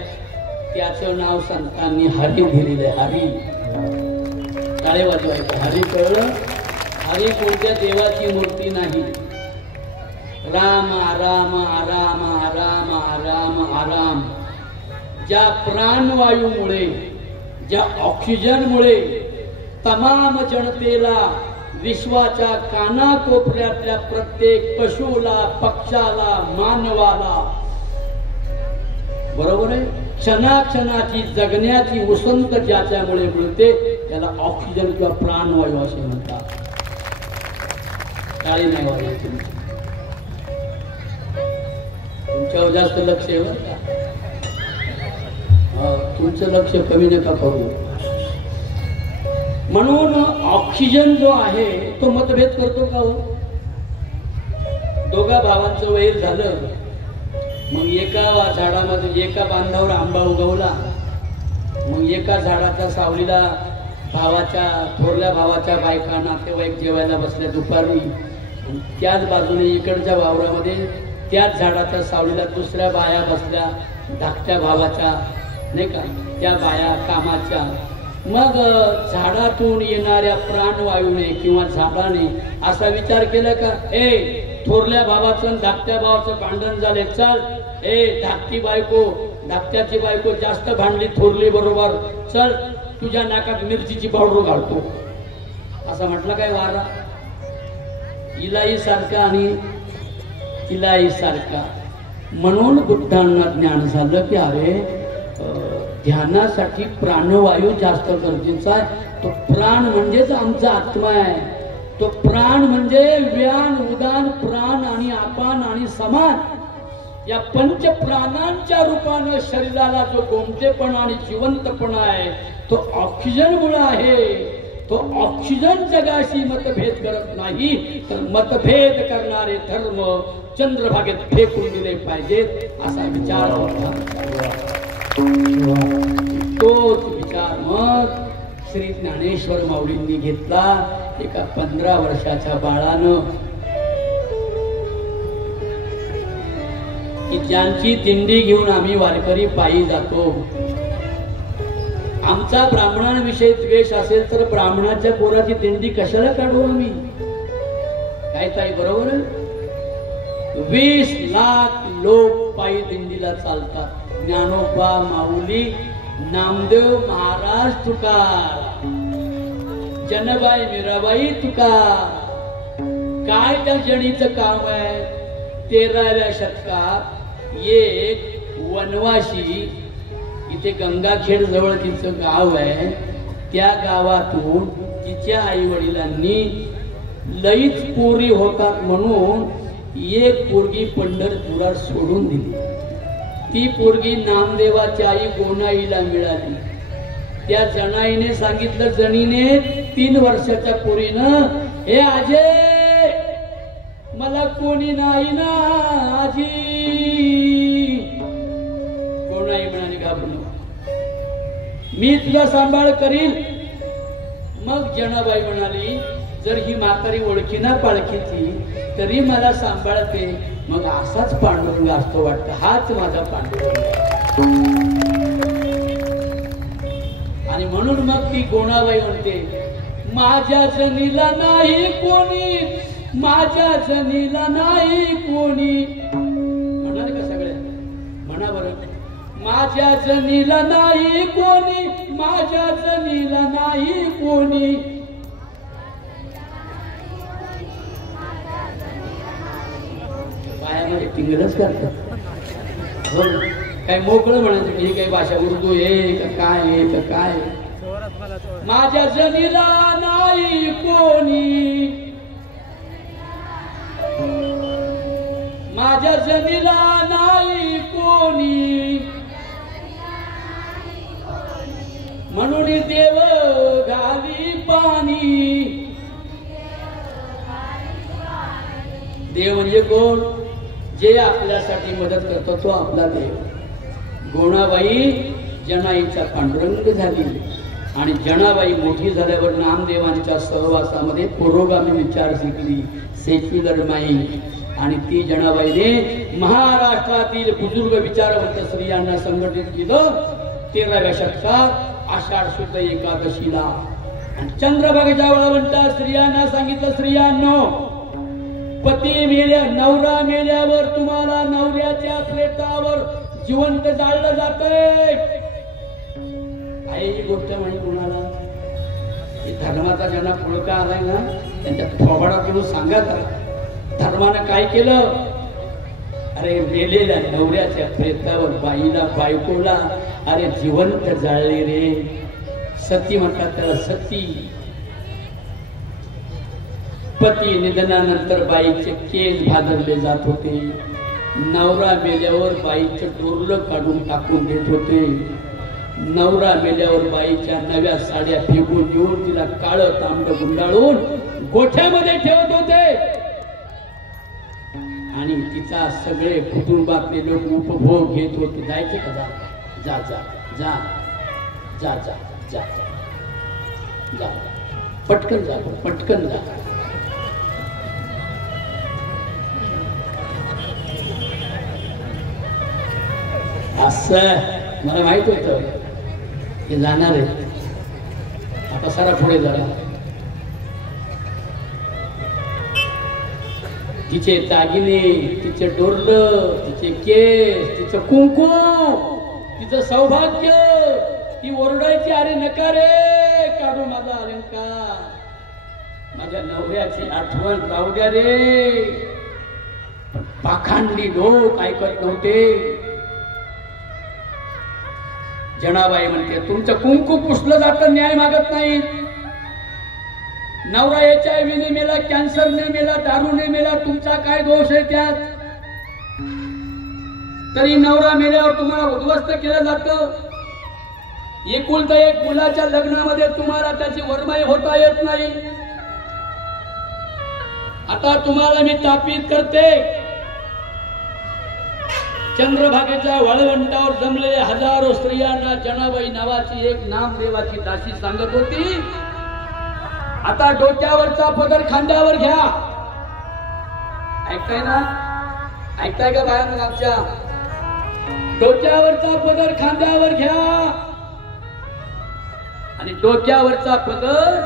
त्याचं नाव संतांनी हरी दिलेलं आहे. हरी टाळे वाजवायचे. हरी कळलं? हरी कोणत्या देवाची मूर्ती नाही. राम आराम आराम आराम आराम आराम. ज्या प्राणवायूमुळे, ज्या ऑक्सिजनमुळे तमाम जनतेला, विश्वाच्या कानाकोपऱ्यातल्या प्रत्येक पशुला, पक्षाला, मानवाला, बरोबर आहे, क्षणाक्षणाची जगण्याची उसंत ज्याच्यामुळे मिळते त्याला ऑक्सिजन किंवा प्राणवायू असे म्हणतात. टाळी नाही वाजवायची. तुमच्यावर जास्त लक्ष आहे बरं का. तुमचं लक्ष कमी नका करू. म्हणून ऑक्सिजन जो आहे तो मतभेद करतो का हो? दोघा भावांचं वैर झालं, मग एका झाडामध्ये एका बांधावर आंबा उगवला, मग एका झाडाच्या सावलीला थोरल्या भावाच्या बायका नातेवाईक जेवायला बसल्या दुपारी, त्याच बाजूने इकडच्या वावरामध्ये त्याच झाडाच्या सावलीला दुसऱ्या बाया बसल्या धाकट्या भावाच्या, नाही का, त्या बाया कामाच्या. मग झाडातून येणाऱ्या प्राणवायूने किंवा झाडाने असा विचार केला का, थोरल्या भावाचं धाकट्या भावाचं भांडण झाले, चल धाकट्याची बायको जास्त भांडली थोरली बरोबर, चल तुझ्या नाकात मिरचीची पावडर घालतो, असं म्हटलं काय वारा? इलाई सारखा आणि तिलाई सारखा. म्हणून बुद्धांना ज्ञान झालं की अरे ध्यानासाठी प्राणवायू जास्त गरजेचा आहे. तो प्राण म्हणजेच आमचा आत्मा आहे. तो प्राण म्हणजे व्यान उदान प्राण आणि अपान आणि समान या पंच प्राणांच्या रूपानं शरीराला जो गोमटेपणा आणि जिवंतपणा आहे तो ऑक्सिजन मुळे आहे. तो ऑक्सिजन जगाशी मतभेद करत नाही, तर मतभेद करणारे धर्म चंद्रभागेत फेकून दिले पाहिजेत असा विचार होता. तोच विचार मग श्री ज्ञानेश्वर माऊलींनी घेतला. एका 15 वर्षाच्या बाळानं, की ज्यांची दिंडी घेऊन आम्ही वारकरी पायी जातो, आमचा ब्राह्मणांविषयी द्वेष असेल तर ब्राह्मणाच्या पोराची दिंडी कशाला काढू आम्ही? काय ताई बरोबर? 20 लाख लोक पायी दिंडीला चालतात. ज्ञानोबा माऊली, नामदेव महाराज तुकार, जनबाई मीराबाई तुकार. काय त्या जणीचं काम आहे? 13व्या शतकात एक वनवाशी, इथे गंगाखेड जवळ तिचं गाव आहे, त्या गावातून तिच्या आई वडिलांनी लईच पोरी होतात म्हणून एक पोरगी पंढरपुरात सोडून दिली. ती पोरगी नामदेवाची आई गोनाईला मिळाली. त्या जनाईने सांगितलं, जणीने 3 वर्षाच्या पोरीनं, हे आजे मला कोणी नाही ना आजी. गोनाई म्हणाली, घाबरू मी तुझा सांभाळ करील. मग जनाबाई म्हणाली, जर ही म्हातारी ओळखीना पाळखीची तरी मला सांभाळते, मग असाच पांडुरंग असतो वाटतं, हाच माझा पांडुरंग. आणि म्हणून मग ती गोणाबाई म्हणते, माझ्या जनीला नाही कोणी, माझ्या जनीला नाही कोणी. म्हणाल का सगळ्या? म्हणा बरं, माझ्या जनीला नाही कोणी, माझ्या जनीला नाही कोणी. पायामध्ये टिंगलच करतात. काय मोकळं म्हणायचं, ही काही भाषा उर्दू आहे का काय आहे का काय? माझ्या जनीला नाही कोणी, माझ्या जनीला नाही कोणी, म्हणून देव घाली पाणी. देव म्हणजे कोण? जे आपल्यासाठी मदत करतो तो आपला देव. गोणाबाई जनाईचा पांडुरंग झाली आणि जनाबाई मोठी झाल्यावर नामदेवांच्या सहवासामध्ये पुरोगामी विचार शिकली, सेक्युलर माइंड. आणि ती जनाबाईने महाराष्ट्रातील बुजुर्ग विचारवंत स्त्रियांना संघटित केलं 13व्या शतकात आषाढ शुद्ध एकादशीला. आणि चंद्रभागेच्या वळवंटात स्त्रियांना सांगितलं, स्त्रियांनो, पती मेल्या, नवरा मेल्यावर तुम्हाला नवऱ्याच्या प्रेतावर जिवंत जाळलं जातंय. ही गोष्ट म्हणजे कुणाला धर्माचा ज्यांना पुळका आलाय ना त्यांच्या थोबाडाकडून सांगा धर्मानं काय केलं. अरे मेलेल्या नवऱ्याच्या प्रेतावर बाईला बायकोला अरे जिवंत जाळले रे. सती म्हणतात त्याला, सती. पती निधनानंतर बाईचे केस भादरले जात होते. नवरा मेल्यावर बाईचं डोरलं काढून टाकून देत होते. नवरा मेल्यावर बाईच्या नव्या साड्या फेकून देऊन तिला काळं तांबड गुंडाळून गोठ्यामध्ये ठेवत होते. आणि तिचा सगळे कुटुंबातले लोक उपभोग घेत होते. जायचे का? जा जा जा जा जा जा जा पटकन जा, पटकन जा. असं मला माहित होतं हे जाणार आहे. आता सारा पुढे झाला. तिचे दागिने, तिचे डोरलं, तिचे केस, तिचं कुंकू, तिचं सौभाग्य, ती ओरडायची, अरे नका रे काढू माझा अलंकार, माझ्या नवऱ्याची आठवण राहू द्या रे. पाखांडी लोक ऐकत नव्हते. जनाबाई म्हणते, तुमचं कुंकू पुसलं जातं, न्याय मागत नाही. नवरा HIV ने मेला, कॅन्सरने मेला, दारूने मेला, तुमचा काय दोष आहे त्यात? तरी नवरा मेल्यावर तुम्हाला उद्ध्वस्त केलं जातं. एकुलता एक मुलाच्या लग्नामध्ये तुम्हाला त्याची वरमाई होता येत नाही. आता तुम्हाला मी ताकीद करते, चंद्रभागेच्या वाळवंटावर जमलेल्या हजारो स्त्रियांना जनाबाई नावाची एक नामदेवाची दासी सांगत होती, आता डोक्यावरचा पदर खांद्यावर घ्या. ऐकताय ना? ऐकताय का बाहेर? आमच्या डोक्यावरचा पदर खांद्यावर घ्या. आणि डोक्यावरचा पदर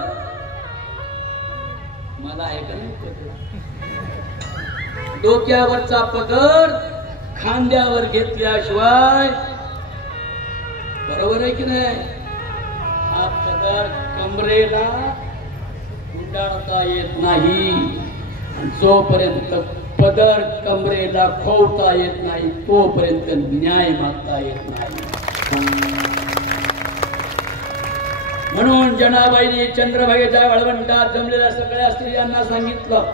मला ऐका नाही, डोक्यावरचा पदर खांद्यावर घेतल्याशिवाय बरोबर आहे की नाही? हा पदर कमरेला गुंडाळता येत नाही. जोपर्यंत पदर कमरेला खोवता येत नाही तोपर्यंत न्याय मागता येत नाही. म्हणून जनाबाईंनी चंद्रभागेच्या वाळवंटात जमलेल्या सगळ्या स्त्रियांना सांगितलं,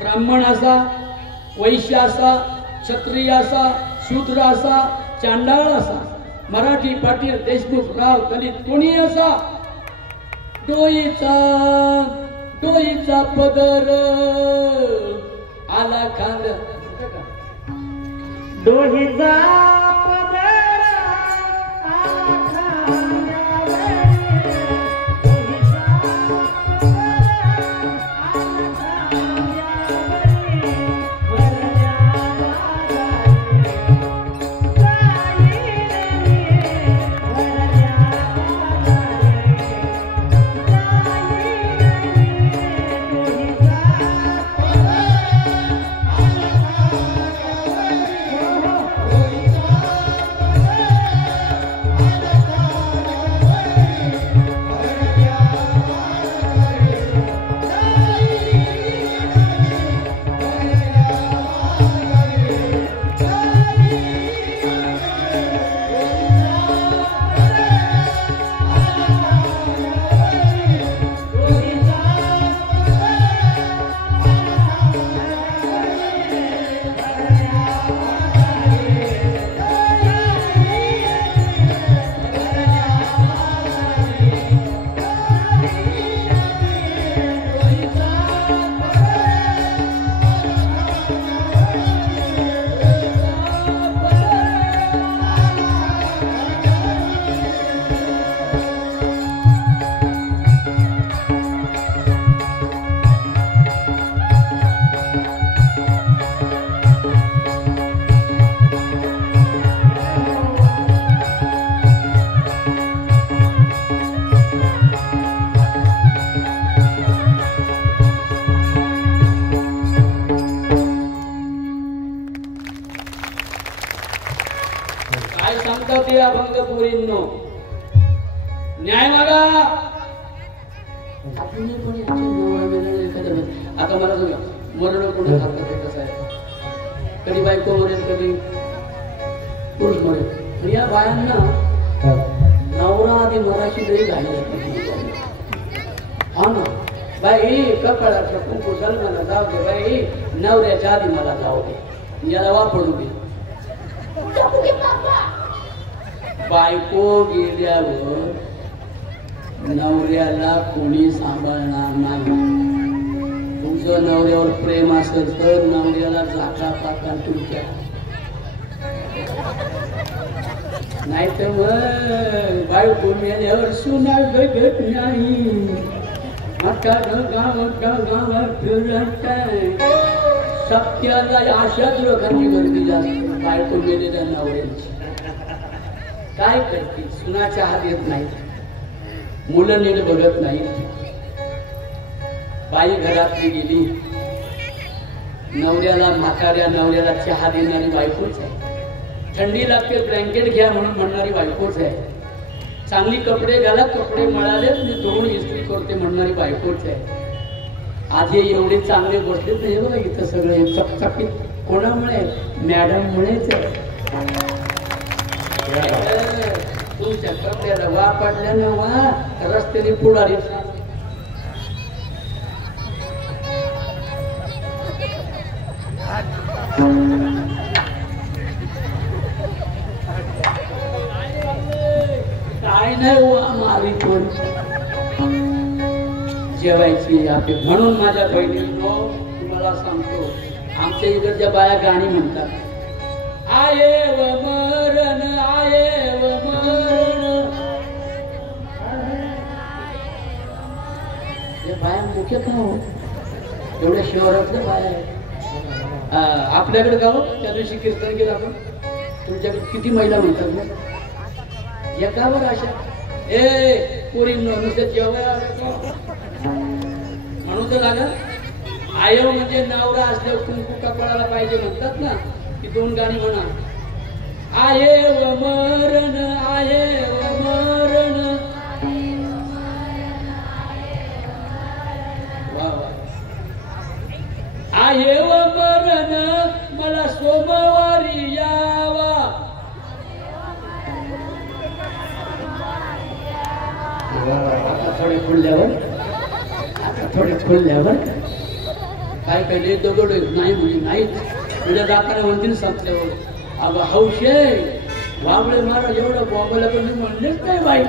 ब्राह्मण असा, वैश्य असा, क्षत्रिय असा, शूद्र असा, चांडाळ असा, मराठी, पाटील, देशमुख, राव, दलित कोणी असा, डोईचा पदर आला खांद, डोईचा पदर काय सांगतात ते अभंग पोरींनो, न्याय मागा. आपण पण एखाद्या आता मला मरण कोणी खातात कसं आहे, कधी बायको मरेल कधी पुरुष मरेल. पण या बायांना नवरा आधी मराठी जरी झाली हा ना बाई कपाळातलं कुंकू मला जाऊ दे बाई, नवऱ्याच्या आधी मला जाऊ दे, याला वापरू दे. बायको गेल्यावर नवऱ्याला कोणी सांभाळणार नाही. तुमचं नवऱ्यावर प्रेम असेल तर नवऱ्याला झाका पाका तुमच्या, नाही तर मग बायको मेल्यावर सुना गगत नाही. सत्याला अशाच लोकांची गर्दी जास्त, बायको मेलेल्या नवऱ्यांची. काय करते, सुनाच्या हात येत नाही, मुलं नीट बघत नाही. बाई घरातली गेली, नवऱ्याला म्हाताऱ्या नवऱ्याला चहा देणारी बायकोच आहे. थंडी लागते ब्लँकेट घ्या म्हणून म्हणणारी बायकोच आहे. चांगली कपडे घाला, कपडे मळाले मी धुवून इस्त्री करते म्हणणारी बायकोच आहे. आज हे एवढे चांगले बसले तर हे बघा इथं सगळे चकचकीत कोणामुळे, मॅडममुळेच आहे. तुमच्या कपड्याला वा पडल्यानं वा रस्त्याने पुढारी काय नाही वा मारी पण जेवायची आपली. म्हणून माझ्या बहिणींनो तुम्हाला सांगतो, आमच्या इकडच्या बाया गाणी म्हणतात, आये व मरण आये व मरण. हे बाया मुख्य का हो, एवढ्या शहरातल्या बाया आहेत. आपल्याकडे का हो, त्या दिवशी कीर्तन केलं आपण, तुमच्याकडे किती महिला म्हणतात ना एकावर अशा ए पोरी नुसतं जेवायला म्हणून तर लागा. आयव म्हणजे नवरा असल्यावर कुंकू कपाळाला पाहिजे म्हणतात ना, ती दोन गाणी म्हणा. आये व मरण आये व मरण. वा वा. आहे व मरण मला सोमवारी यावा. आता थोडे खुलल्यावर काय पहिले दगड नाही म्हणजे नाहीच, तुझ्या दाताने म्हणतील संपल्यावर अगं हौशे वाबळे महाराज एवढं बॉम्बला पण म्हणलेच नाही बाई.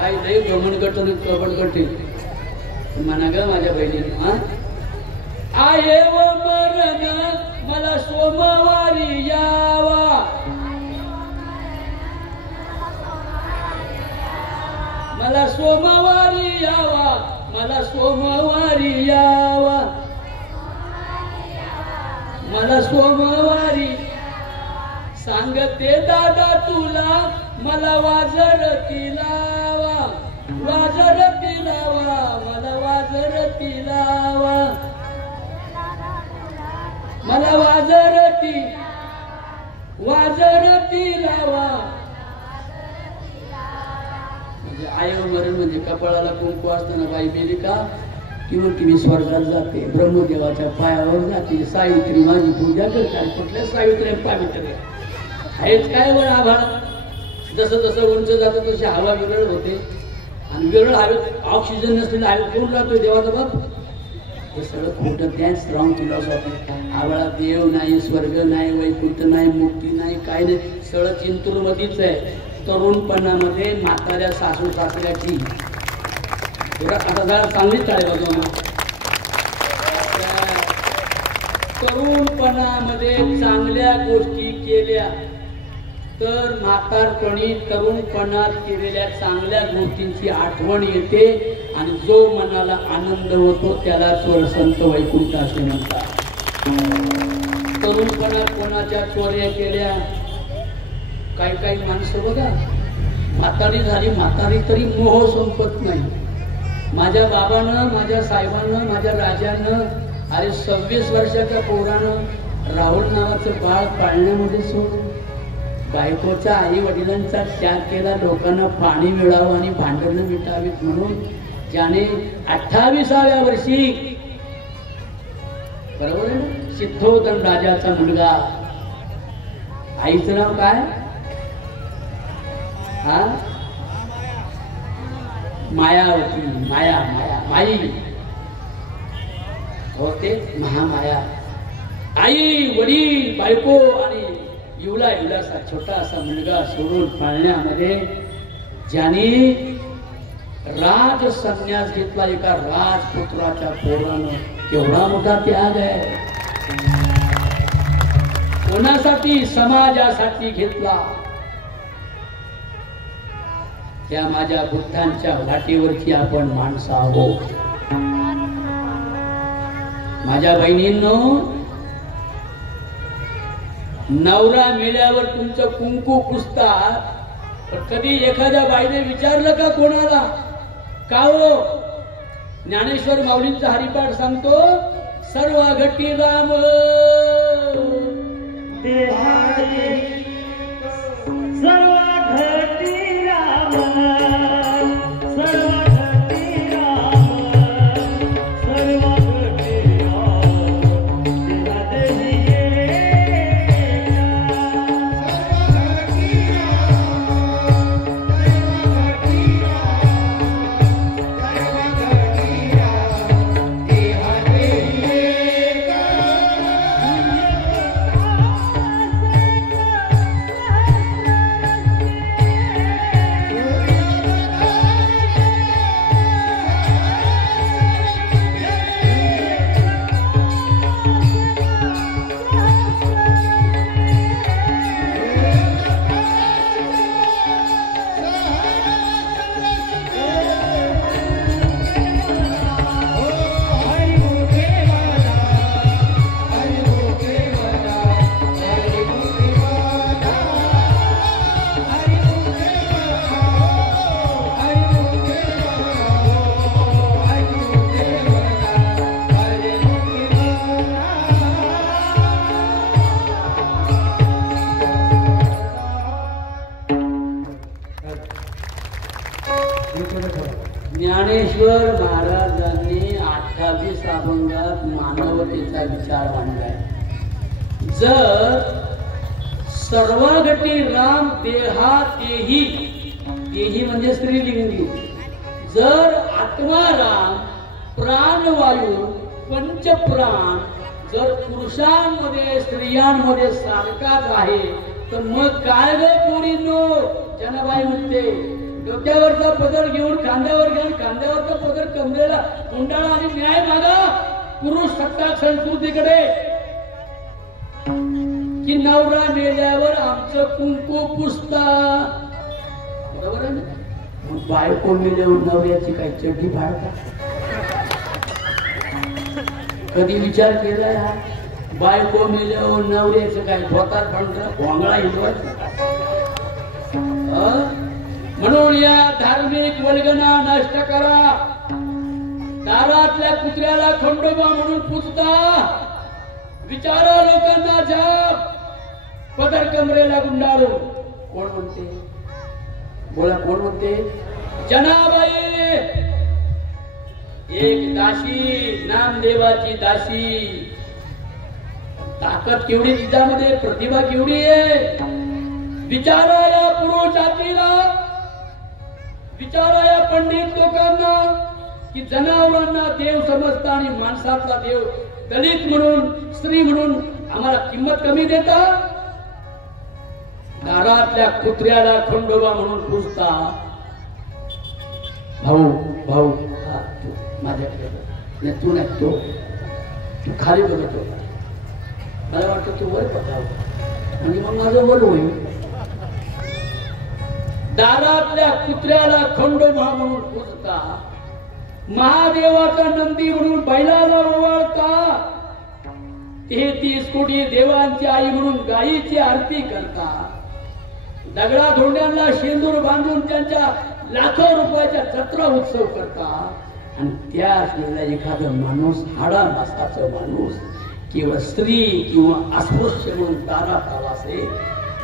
काही नाही भ्रमण करतो कबड करते म्हणा ग माझ्या बहिणीने. हा आहे व मरण मला सोमवारी यावा. मला सोमवारी यावा, मला सोमवारी यावा, मला सोमवारी. सांगते दादा तुला मला वाजरती लावा, वाजरती लावा, मला वाजरती लावा, मला वाजरती वाजरती लावा. आयव मरण म्हणजे कपाळाला कुंकू असताना बाई मेली का की म्हणते मी स्वर्गात जाते, ब्रह्मदेवाच्या पायावर जाते, सावित्री माझी पूजा करतात. कुठल्या सावित्री पावित्र्य आहेच काय वर आभाळ. जसं जसं उंच जातो तशी हवा विरळ होते आणि विरळ हवेत ऑक्सिजन नसलेल्या हवेत कोण राहतोय देवाचा बाप. हे सगळं खोटं, त्याच रॉंग फिलॉसॉफी. आभाळात देव नाही, स्वर्ग नाही, वैकुंठ नाही, मुक्ती नाही, काय नाही, सगळं चिंतूरमध्येच आहे. तरुणपणामध्ये म्हाताऱ्या सासू सासऱ्याची आता जरा चांगलीच टाळे बघा. तरुणपणामध्ये चांगल्या गोष्टी केल्या तर म्हातारपणी तरुणपणात केलेल्या चांगल्या गोष्टींची आठवण येते आणि जो मनाला आनंद होतो त्याला स्वर्गसंत वैकुंठ असे म्हणतात. तरुणपणात कोणाच्या चोऱ्या केल्या, काही काही माणसं बघा म्हातारी झाली, म्हातारी तरी मोह संपत नाही. माझ्या बाबानं, माझ्या साहेबांनं, माझ्या राजानं अरे 26 वर्षाच्या पोरानं राहुल नावाचं बाळ पाळण्यामध्ये सोडलं. बायकोच्या आई वडिलांचा त्याग केला, लोकांना पाणी मिळावं आणि भांडणं मिटावीत म्हणून ज्याने 28व्या वर्षी, बरोबर आहे ना, सिद्धोधन राजाचा मुलगा, आईचं नाव काय? हा, मायावती, माया माया माई होते, महामाया. आई वडील बायको आणि युलासा छोटा असा मुलगा सोडून पाळण्यामध्ये ज्याने राज संन्यास घेतला, एका राजपुत्राच्या पोरानं, केवढा मोठा त्याग आहे. कोणासाठी? समाजासाठी घेतला. त्या माझ्या बुद्धांच्या वाटेवरची आपण माणसं आहोत. माझ्या बहिणींनो, नवरा मेल्यावर तुमचं कुंकू पुसतात, पण कधी एखाद्या बाईने विचारलं का कोणाला? का हो? ज्ञानेश्वर माऊलींचा हरिपाठ सांगतो, सर्व घटी राम देहारी, सर्व घटी राम, सर्व घटी राम, सर्व घटी राम, देहारी ज्ञानेश्वर महाराजांनी 28 अभंगात मानवतेचा विचार मांडलाय. जर सर्वघटी राम देहा देही, देही म्हणजे स्त्रीलिंगी, जर आत्मा राम, प्राणवायू, पंचप्राण जर पुरुषांमध्ये स्त्रियांमध्ये सारखाच आहे, तर मग काय ग पोरींनो? जनाबाई म्हणते, डोक्यावरचा पदर घेऊन खांद्यावर घेऊन, खांद्यावरचा पदर कमरेला गुंडाळा आणि न्याय मागा पुरुष सत्ताक संस्कृतीकडे, की नवरा मेल्यावर आमचं कुंकू पुसता. बरोबर आहे ना? मग बायको मेल्यावर नवऱ्याची काही चड्डी फाडता? कधी विचार केलाय हा? बायको मेल्यावर नवऱ्याचं काय धोतात फांडरा भोंगळा हिंदवायचा? म्हणून या धार्मिक वल्गना नष्ट करा. दारातल्या कुत्र्याला खंडोबा म्हणून पुजता, विचारा लोकांना जाप, पदर कमरेला गुंडाळू. कोण म्हणते? बोला, कोण म्हणते? जनाबाई, एक दासी, नामदेवाची दासी. ताकद केवढी तिच्यामध्ये, प्रतिभा केवढी आहे. विचारा या पुरुष जातीला, विचारा या पंडित लोकांना, की जनावरांना देव समजता आणि माणसाचा देव दलित म्हणून, स्त्री म्हणून आम्हाला किंमत कमी देता. दारातल्या कुत्र्याला खंडोबा म्हणून पुजता. भाऊ भाऊ, हा तू माझ्याकडे, तू नाही तो, तू खाली बघत होता, मला वाटतं तू वर बघावं म्हणजे मग माझं वर होईल. दारातल्या कुत्र्याला खंडोबा म्हणून पुजता, महादेवाचा नंदी म्हणून बैलाला ओवाळता, 33 कोटी देवांची आई म्हणून गायीची आरती करता, दगडा धोंड्यांना शेंदूर बांधून त्यांच्या लाखो रुपयाचा जत्रा उत्सव करता. आणि त्याच वेळेला एखादा माणूस, हाडा मासाचा माणूस, किंवा स्त्री किंवा अस्पृश्य म्हणून दारात आला असेल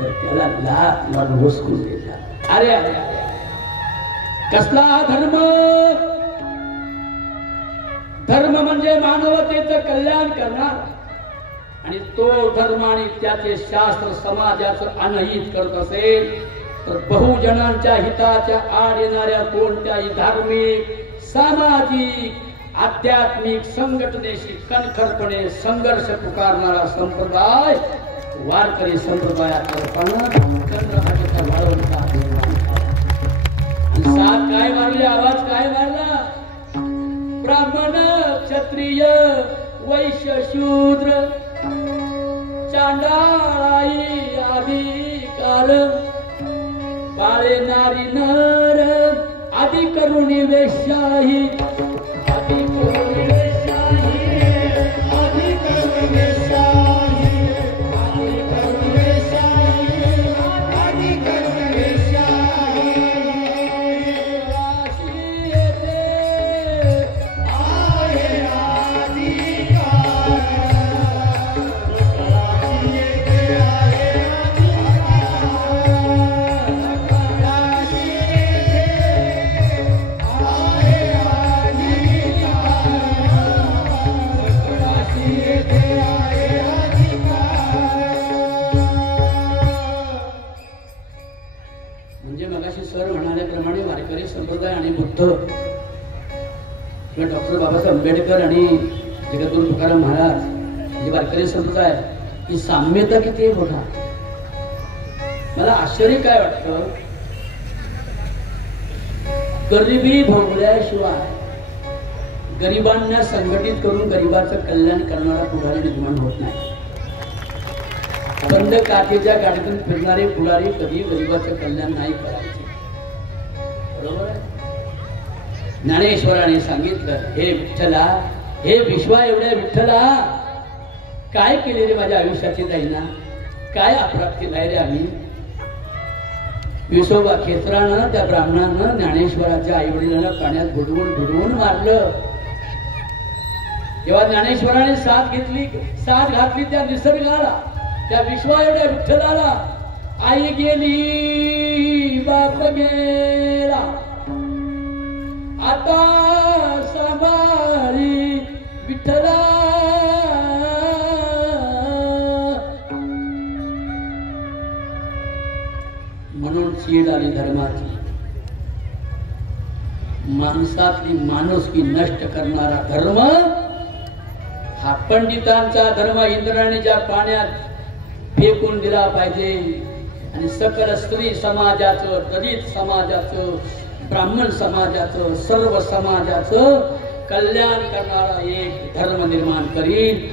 तर त्याला लात मारून हुसकून देतात. अरे अरे अरे कसला धर्म? धर्म म्हणजे मानवतेचं कल्याण करणार, आणि तो धर्म आणि त्याचे शास्त्र समाजाचं अनहित करत असेल तर बहुजनांच्या हिताच्या आड येणाऱ्या कोणत्याही धार्मिक, सामाजिक, आध्यात्मिक संघटनेशी कणखरपणे संघर्ष पुकारणारा संप्रदाय वारकरी संप्रदायातर्फे चंद्रभागेचा वाढवता. साथ काय मारले? आवाज काय मारला? ब्राह्मण, क्षत्रिय, वैश्य, शूद्र, चांडाळाई अधिकार, बाळे नारी नर, आदि करुणी वेश्याही, आदि करुणी वेश्याही, आदि करुणी वेश्याही, आदि करुणी वेश्याही, आदि करुणी वेश्याही. राशी येते आहे अधिकार, राशी येते आहे सर म्हणाल्याप्रमाणे वारकरी संप्रदाय आणि बुद्ध किंवा डॉक्टर बाबासाहेब आंबेडकर आणि जगद्गुरू तुकाराम महाराज म्हणजे वारकरी संप्रदाय ही साम्यता किती आहे बघा. मला आश्चर्य काय वाटतं, गरिबी भोगल्याशिवाय गरिबांना संघटित करून गरिबाचं कल्याण करणारा पुढारी निर्माण होत नाही. बंद काठीच्या गाडीतून फिरणारे पुढारी कधी गरिबाचं कल्याण नाही करायचे. बरोबर आहे. ज्ञानेश्वराने सांगितलं, हे विठ्ठला, हे विश्वा एवढ्या विठ्ठला, काय केले रे माझ्या आयुष्याची जाईना, काय अप्राप्ती नाही रे आम्ही. विसोबा खेचरानं त्या ब्राह्मणानं ज्ञानेश्वराच्या आई वडिलांना पाण्यात बुडवून मारलं. तेव्हा ज्ञानेश्वराने साथ घातली त्या निसर्गाला, त्या विश्वा एवढ्या विठ्ठलाला. आई गेली बाप गेला, आता सांभाळी विठ्ठला. म्हणून चीड आणि धर्माची, माणसातली माणुसकी नष्ट करणारा धर्म हा पंडितांचा धर्म इंद्राणीच्या पाण्यात फेकून दिला पाहिजे. आणि सकल स्त्री समाजाचं, दलित समाजाचं, ब्राह्मण समाजाचं, सर्व समाजाचं कल्याण करणारा एक धर्म निर्माण करील.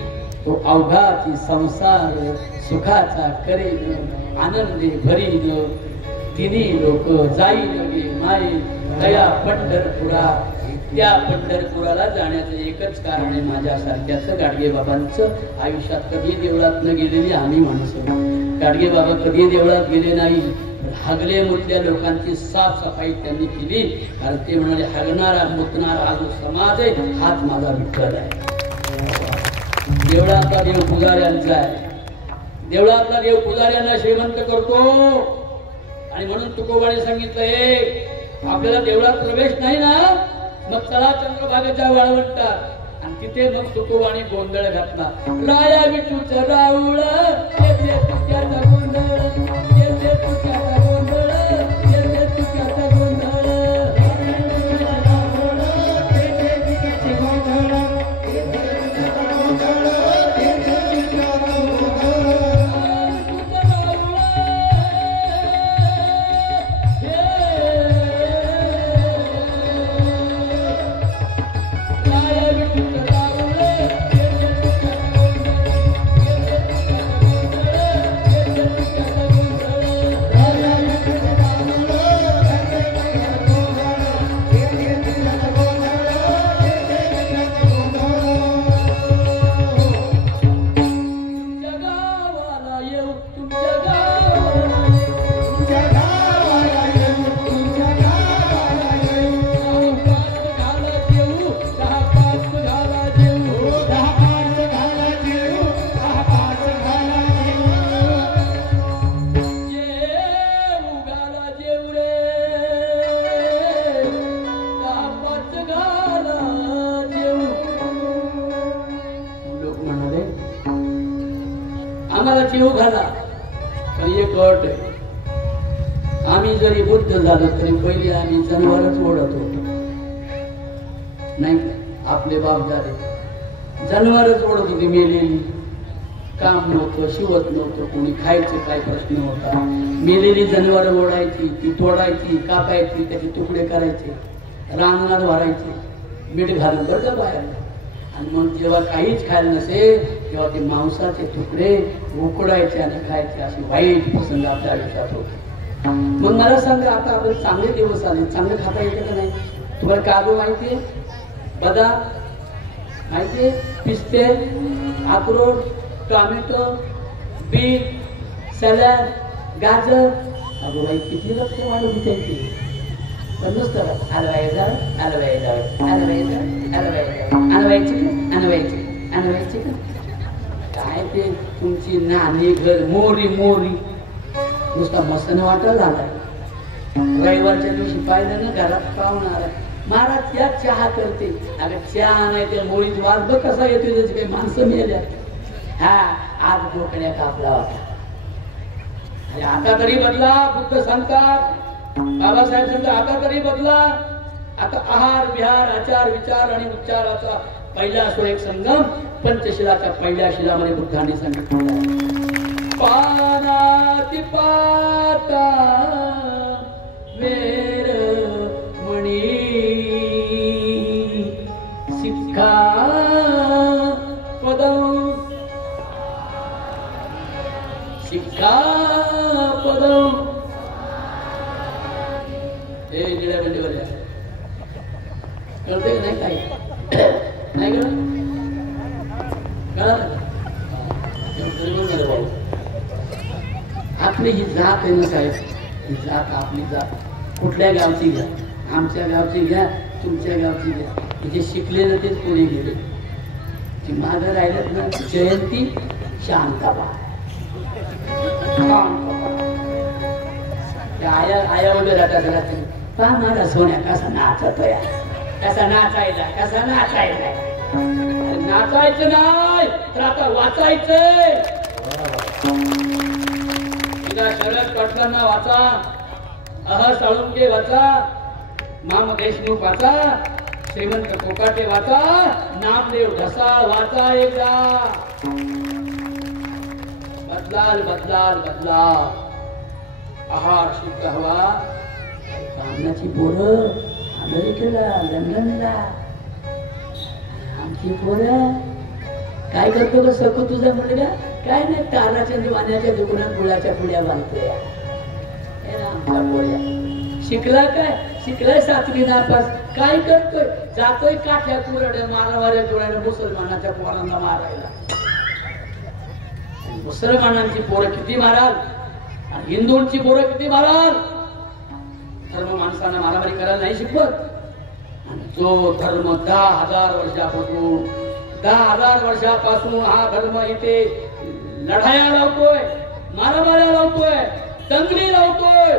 तो अवघाची संसार सुखाचा करील, आनंदी भरील. तिन्ही लोक जाईल गे माई दया पंढरपुरा. त्या पंढरपुराला जाण्याचं एकच कारण आहे माझ्यासारख्याचं गाडगे बाबांचं. आयुष्यात कधी देवळात न गेलेली आम्ही माणसं. गाडगे बाबा कधी देवळात गेले नाही. हागले मुतल्या लोकांची साफसफाई त्यांनी केली. कारण ते म्हणाले, हागणारा मुतणारा हा जो समाज आहे हाच माझा विठ्ठल आहे. देवळातला देव पुजाऱ्यांचा आहे. देवळातला देव पुजाऱ्यांना श्रीमंत करतो. आणि म्हणून तुकोबाने सांगितलंय, आपल्याला देवळात प्रवेश नाही ना, मग चला चंद्रभागेच्या वाळवंटात. आणि तिथे मग तुकोबाने गोंधळ घातला. राया विठूचं राऊळ, येते तुक्याचा गोंधळ, येते तुक्याचा गोंधळ, येते तुक्याचा गोंधळ. जरी बुद्ध झालं तरी पहिले आम्ही जनावरच ओढत होतो, नाही आपले बाप झाले जनावरच ओढत होती मेलेली. काम नव्हतं, शिवत नव्हतं, कोणी खायचं काय प्रश्न होता. मेलेली जनावर ओढायची, ती तोडायची, कापायची, त्याचे तुकडे करायचे, रानात भरायचे, मीठ घालून बरं का बाहेर. आणि मग जेव्हा काहीच खायला नसेल तेव्हा ते मांसाचे तुकडे उकडायचे आणि खायचे. अशी वाईट प्रसंग आपल्या आयुष्यात होते. मग मला सांगा, आता आपण चांगले दिवस आले, चांगलं खाता येतं का नाही? तुम्हाला काजू माहितीये, बदाम माहितीये, पिस्ते, अक्रोड, टोमॅटो, बीट, सॅलड, गाजर. अगो बाई किती रक्त वाढवली त्यांची. पण नुसतं हलवायचं काय ते तुमची नाणी घर मोरी मोरी नुसता मस्त वाटायला झालाय. रविवारच्या दिवशी पाहिलं ना घरात पाहुणार महाराज या चहा करते. अगं चहा नाही ते मोळीच वाज बघ कसा येतो, त्याची काही माणसं मिळाल्या. हा आज कोकण्या कापला होता. अरे आता तरी बदला, बुद्ध सांगतात, बाबासाहेब सांगतात आता तरी बदला. आता आहार विहार आचार विचार आणि उच्चाराचा पहिला असो एक संगम पंचशिलाच्या पहिल्या शिलामध्ये बुद्धांनी सांगितलं. पानाति पाता वेर मणी शिक्षा पदम शिक्षा पदम. हे निळ्या बंडीवर कळते नाही काही नाही कळत. आपली ही जात आहे ना साहेब, ही जात आपली जात. कुठल्या गावची घ्या, आमच्या गावची घ्या, तुमच्या गावची घ्या. जे शिकले ना तेच पुढे गेले. जी मागं राहिलेत ना, जयंती शांताबा, आया वगैरे राहतात. पहा माझा सोन्या कसा नाचतोय, कसा नाचायला, कसा नाचायला. नाचायचं नाही तर आता वाचायचंय. शरद पाटलांना वाचा, साळुंके वाचा, माम देशमुख वाचा, श्रीमंत कोकाटे वाचा, नामदेव ढसाळ वाचा. एकदा बदलाल बदलाल बदलाल. आहार शुद्ध हवा. ब्राह्मणाची पोरं अमेरिकेला, लंडनला, आमची पोरं काय करतो ग सकू तुझा मुलगा? काय नाही, ताराच्या दिवाण्याच्या दुकानात गुळाच्या पुड्या बांधतोय. आमचा पोऱ्या शिकला काय? शिकलाय 7वी नापास. काय करतोय? जातोय काठ्या कुरड्या मारावाऱ्या डोळ्याने मुसलमानाच्या पोरांना मारायला. मुसलमानांची पोरं किती माराल, हिंदूंची पोरं किती माराल. धर्म माणसांना मारामारी करायला नाही शिकवत. जो धर्म 10,000 वर्षापासून 10,000 वर्षापासून हा धर्म इथे लढाया लावतोय, मारामाऱ्या लावतोय, दंगली लावतोय,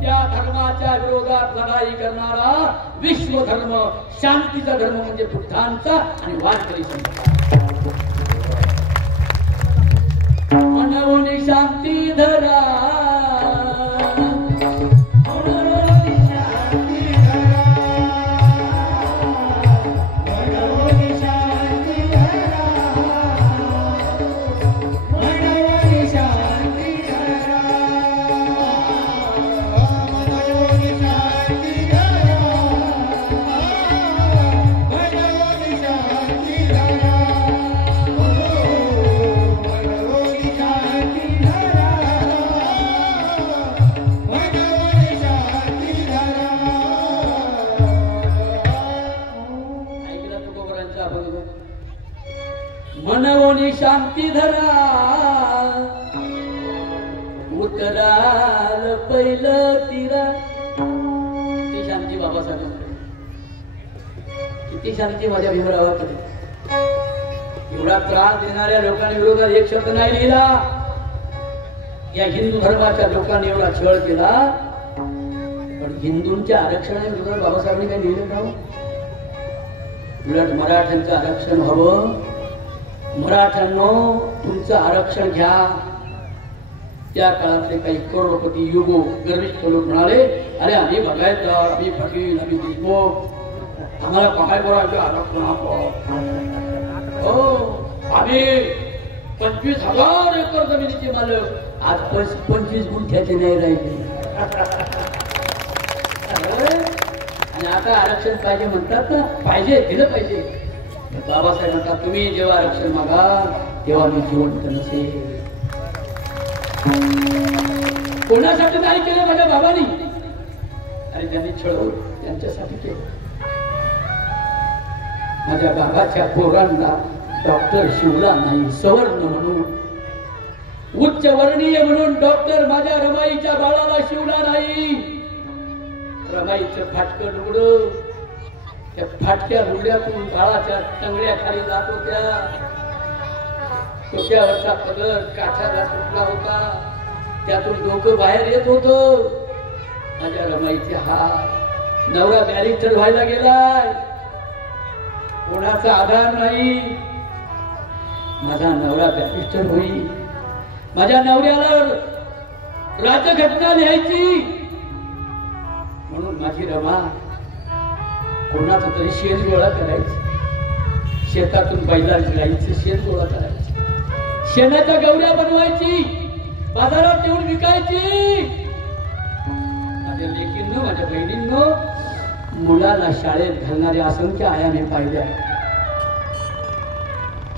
त्या धर्माच्या विरोधात लढाई करणारा विश्व धर्म, शांतीचा धर्म म्हणजे बुद्धांचा आणि वारकरी संप्रदाय. मनवून शांती धरा, मनवोनी शांती धरा, उतराल पहिलं तीरा. किती शांती बाबासाहेब, किती शांती माझ्या भीमरावात. एवढा त्रास देणाऱ्या लोकांनी विरोधात एक शब्द नाही लिहिला. या हिंदू धर्माच्या लोकांनी एवढा छळ केला, पण हिंदूंच्या आरक्षणाविरोधात बाबासाहेबांनी काही लिहिलं का? उलट मराठ्यांचं आरक्षण हवं. मराठ्यांनो तुमचं आरक्षण घ्या. त्या काळातले काही करोडपती युगो गर्विष्ठ लोक म्हणाले, अरे आम्ही बघायचं, आम्ही पाटील, आम्ही देशमुख, आम्हाला काय करायचं आरक्षण, हो आम्ही 25,000 एकर जमिनीचे मालक, आज 25 गुंठ्याचे नाही राहिले. आणि आता आरक्षण पाहिजे म्हणतात ना, पाहिजे दिलं पाहिजे. बाबासाहेब म्हणतात, तुम्ही जेव्हा आरक्षण मागाल तेव्हा मी जिवंत नसेल. कोणासाठी नाही केलं माझ्या बाबांनी, आणि त्यांनी छळवलं त्यांच्यासाठी केलं. माझ्या बाबाच्या पोरांना डॉक्टर शिवला नाही, सवर्ण म्हणून उच्च वर्णीय म्हणून डॉक्टर माझ्या रमाईच्या बाळाला शिवला नाही. रमाईचं फाटकं लुगडं, त्या फाटक्या लुगड्यातून बाळाच्या टंगड्या खाली जात होत्या. डोक्यावरचा पदर काठाला तुटला होता, त्यातून डोकं बाहेर येत होतं. माझ्या रमाईचे हात, नवरा बॅरिस्टर व्हायला गेलाय, कोणाचा आधार नाही. माझा नवरा बॅरिस्टर होईल, माझ्या नवऱ्याला राज्यघटना लिहायची म्हणून माझी रमा कोणाचा तरी शेत गोळा करायची, शेतातून बैलाची गाईचं शेत गोळा करायचं, शेणाच्या गवऱ्या बनवायची, बाजारात नेऊन विकायची. माझ्या लेकींनो, माझ्या बहिणींनो, मुलाला शाळेत घालणाऱ्या असंख्य आया मी पाहिल्या.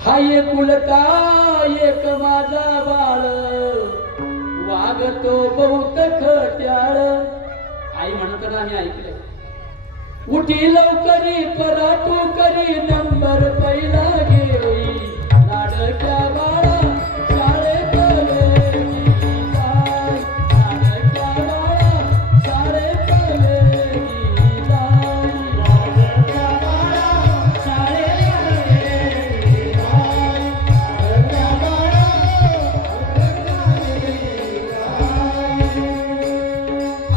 हा एकुलता एक माझा बाळ, वागतो बहुत खट्याळ. आई म्हणताना आम्ही ऐकलंय, उठी लवकरी पराठू करी नंबर पहिला घेई, लाडक्या बाळा शाळेत गेली जाय, लाडक्या बाळा शाळेत गेली जाय, लाडक्या बाळा शाळेत गेली जाय, लाडक्या बाळा गेली जाय.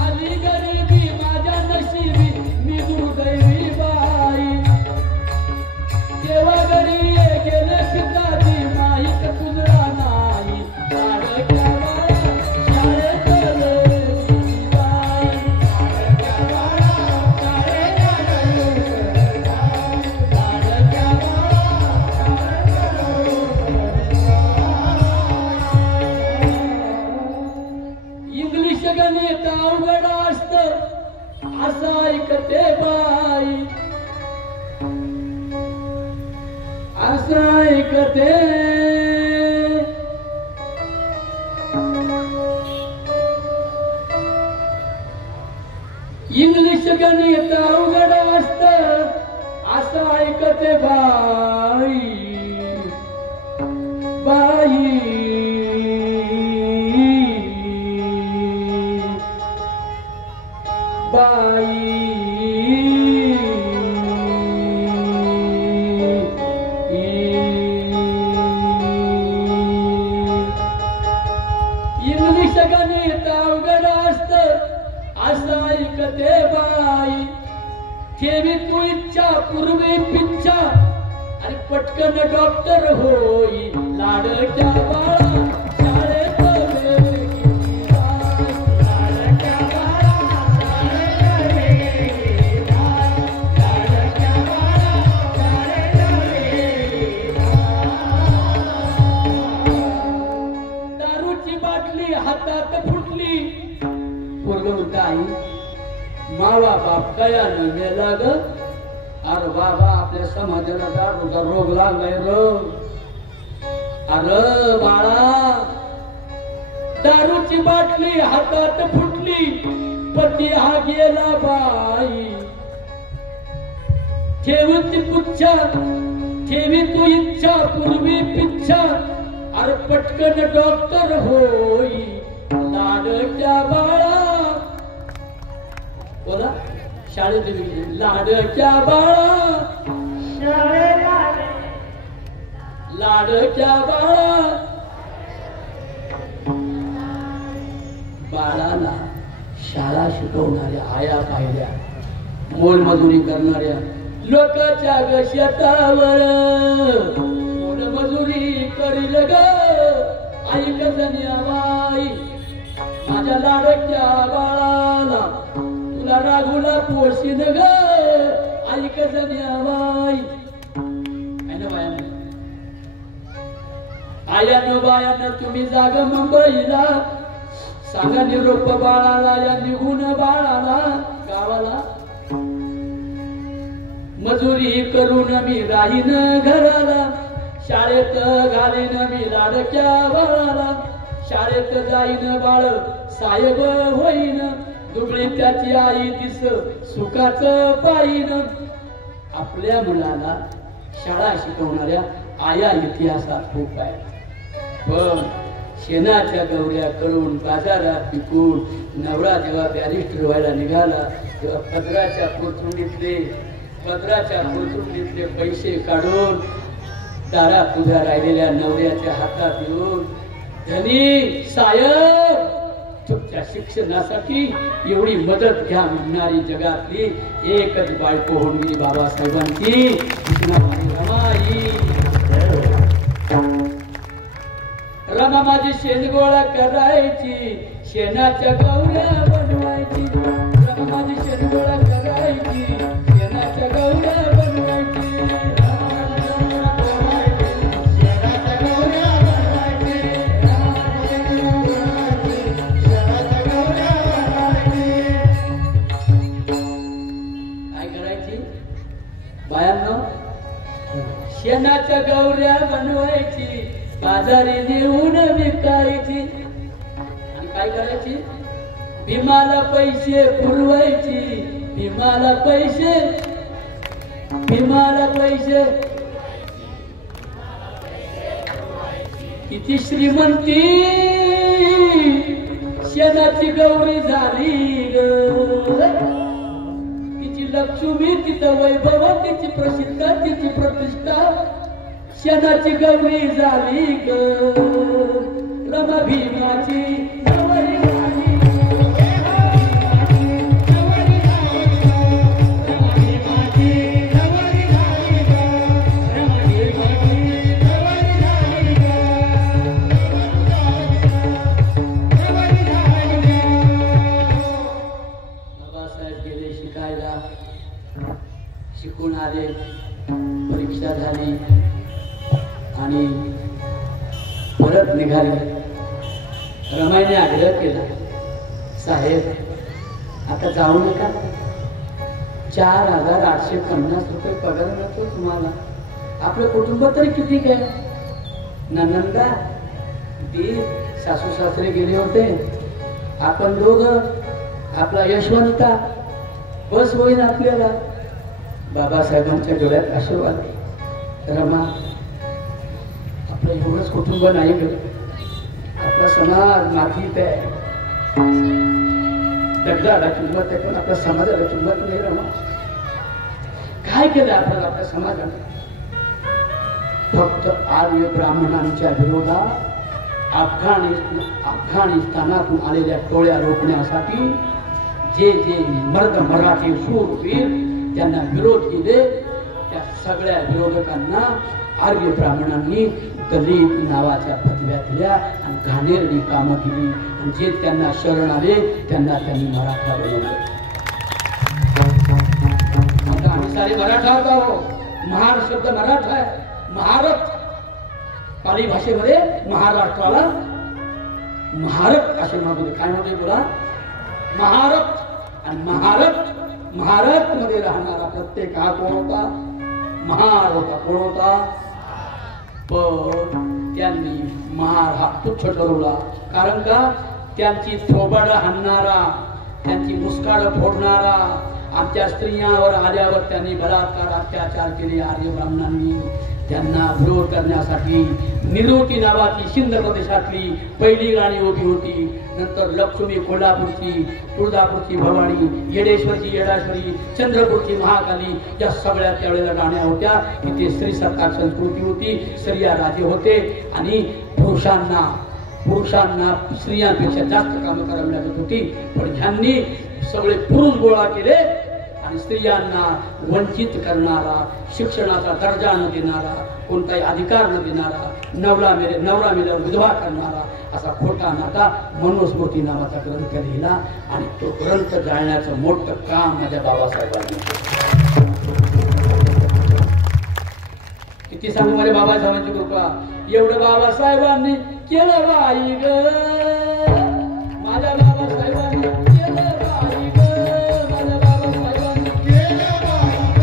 आली गरिबी माझ्या नशिबी, मी दुर्दैवी बाई, देवा घरी गेले पिताजी, माहीत तुझरा नाही, लाडक्या बाळा शाळेत गेली जाय, लाडक्या बाळा शाळेत गेली जाय, लाडक्या बाळा इंग्लिश गणित अवघड असतं असं ऐकते बाई, असं ऐकते. इंग्लिश गणित अवघड असतं असं ऐकते बाई, बाई बाई. इंग्लिश गणित अवघड असतं असं ऐकते बाई, ठेवी तू इच्छा पूर्वी पिच्छा, आणि पटकन डॉक्टर होई, लाडक्या बाळा शाळेत गेली जाय, लाडक्या बाळा शाळेत गेली जाय, लाडक्या बाळा शाळेत गेली जाय. दारूची बाटली हातात फुटली, पोरगं म्हणतं, आई मावा बाप कयानं मेला ग. अरे बाबा, आपल्या समाजाला दारूचा रोग लागलाय र. अरे बाळा, दारूची बाटली हातात फुटली, पती हा गेला बाई, ठेवी पुच्छा, ठेवी तू इच्छा पूर्वी पिच्छा, अरे पटकन डॉक्टर होई, लाडक्या बाळा. बोला, शाळेत गेली, लाडक्या बाळा लाडक्या बाळा. बाळाला शाळा शिकवणाऱ्या आया पाहिल्या, मोलमजुरी करणाऱ्या लोकांच्या ग शेतावर मोलमजुरी करील ग आई कजन्या बाई. माझ्या लाडक्या बाळाला तुला राघूला पोशीन ग ऐक जन्याबाई आयानो बायानं तुम्ही जाग मुंबईला सांगा निरोप बाळाला या निघून बाळाला गावाला मजुरी करून मी राहीन घराला शाळेत घालीन मी लाडक्या बाळाला शाळेत जाईन बाळ साहेब होईन दुबळी त्याची आई दिस सुखाच पाहिन आपल्या मुलाला शाळा शिकवणाऱ्या आया इतिहासात खूप आहे पण शेणाच्या गवऱ्या करून बाजारात पिकून नवरा जेव्हा बॅरिस्टर व्हायला निघाला तेव्हा पदराच्या कोथरुंडीतले पैसे काढून दारात उभ्या राहिलेल्या नवऱ्याच्या हातात येऊन धनी साहेब तुमच्या शिक्षणासाठी एवढी मदत घ्या म्हणणारी जगातली एकच बायको होऊन गेली बाबासाहेबांची रमाई रमा माझी शेणगोळा करायची शेणाच्या गवऱ्या बनवायची रमा माझी शेणगोळा करायची शेणाच्या गवऱ्या बनवायची काय करायची बायांनो शेणाच्या गवऱ्या बनवायची बाजारी नेऊन विकायची आणि काय करायची भीमाला पैसे पुरवायची भीमाला पैसे किती श्रीमंती शेणाची गौरी झाली तिची लक्ष्मी तिचं वैभव तिची प्रसिद्ध तिची प्रतिष्ठा शेणाची गौरी झाली ग रमा भीमाची गौरी झाली बाबासाहेब गेले शिकायला शिकून आले परीक्षा झाली आणि परत निघाले रमाईने आग्रह केला साहेब आता जाऊ नका 4,850 रुपये पगार मिळतो तुम्हाला आपलं कुटुंब तरी किती काय ननंदा दीर सासू सासरे गेले होते आपण दोघं आपला यशवंता बस होईल आपल्याला बाबासाहेबांच्या डोळ्यात आशू आले रमा आपलं एवढंच कुटुंब नाही ग आपला समाज मातीत आहे दगडाला किंमत आहे पण आपल्या समाजाला किंमत नाही रमा काय केलं आपण आपल्या समाजाने फक्त आर्य ब्राह्मणांच्या विरोधात अफगाणिस्तानातून आलेल्या टोळ्या रोखण्यासाठी जे जे मर्द मराठी शूरवीर त्यांना विरोध केले त्या सगळ्या विरोधकांना आर्य ब्राह्मणांनी दलित नावाच्या पदव्या दिल्या आणि घाणेरडी कामं केली आणि जे त्यांना शरण आले त्यांना त्यांनी मराठा बनवलं आता आम्ही सारे मराठा आहोत महार शब्द मराठा आहे महारथ पाली भाषेमध्ये महाराष्ट्राला महारथ असे म्हणतो काय म्हणते बोला महारथ आणि महारथ मध्ये राहणारा प्रत्येक हा कोण होता महार होता कोण होता पण त्यांनी महार हा तुच्छ ठरवला कारण का त्यांची थोबाड हाणणारा त्यांची मुस्काड फोडणारा आमच्या स्त्रियांवर आल्यावर त्यांनी बलात्कार अत्याचार केले आर्य ब्राह्मणांनी त्यांना विरोध करण्यासाठी निरोती नावाची सिंध प्रदेशातली पहिली राणी उभी होती नंतर लक्ष्मी कोल्हापूरची तुळजापूरची भवानी येडेश्वरची येडाश्वरी चंद्रपूरची महाकाली या सगळ्या त्यावेळेला राण्या होत्या तिथे स्त्री सत्ताक संस्कृती होती स्त्रिया राजे होते आणि पुरुषांना स्त्रियांपेक्षा जास्त कामं करावी लागत होती पण ह्यांनी सगळे पुरुष गोळा केले आणि स्त्रियांना वंचित करणारा शिक्षणाचा दर्जा न देणारा कोणताही अधिकार न देणारा नवरा मेल्यावर विधवा करणारा असा खोटा नाटा मनुस्मृती नावाचा ग्रंथ लिहिला आणि तो ग्रंथ जाळण्याचं मोठं काम माझ्या बाबासाहेबांनी केलं. किती सांगू माझ्या बाबासाहेबांची कृपा. एवढं बाबासाहेबांनी केलं बाई ग, माझ्या बाबासाहेबांनी केलं बाई ग, माझ्या बाबासाहेबांनी केलं बाई ग,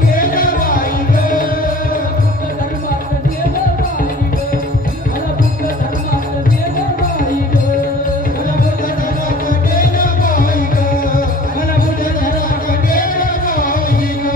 केलं बाई ग, बुद्ध धर्मात केलं बाई ग, मला बुद्ध धर्मात केलं बाई ग, मला बुद्ध धर्मात केलं बाई ग, मला बुद्ध धर्मात केलं बाई ग.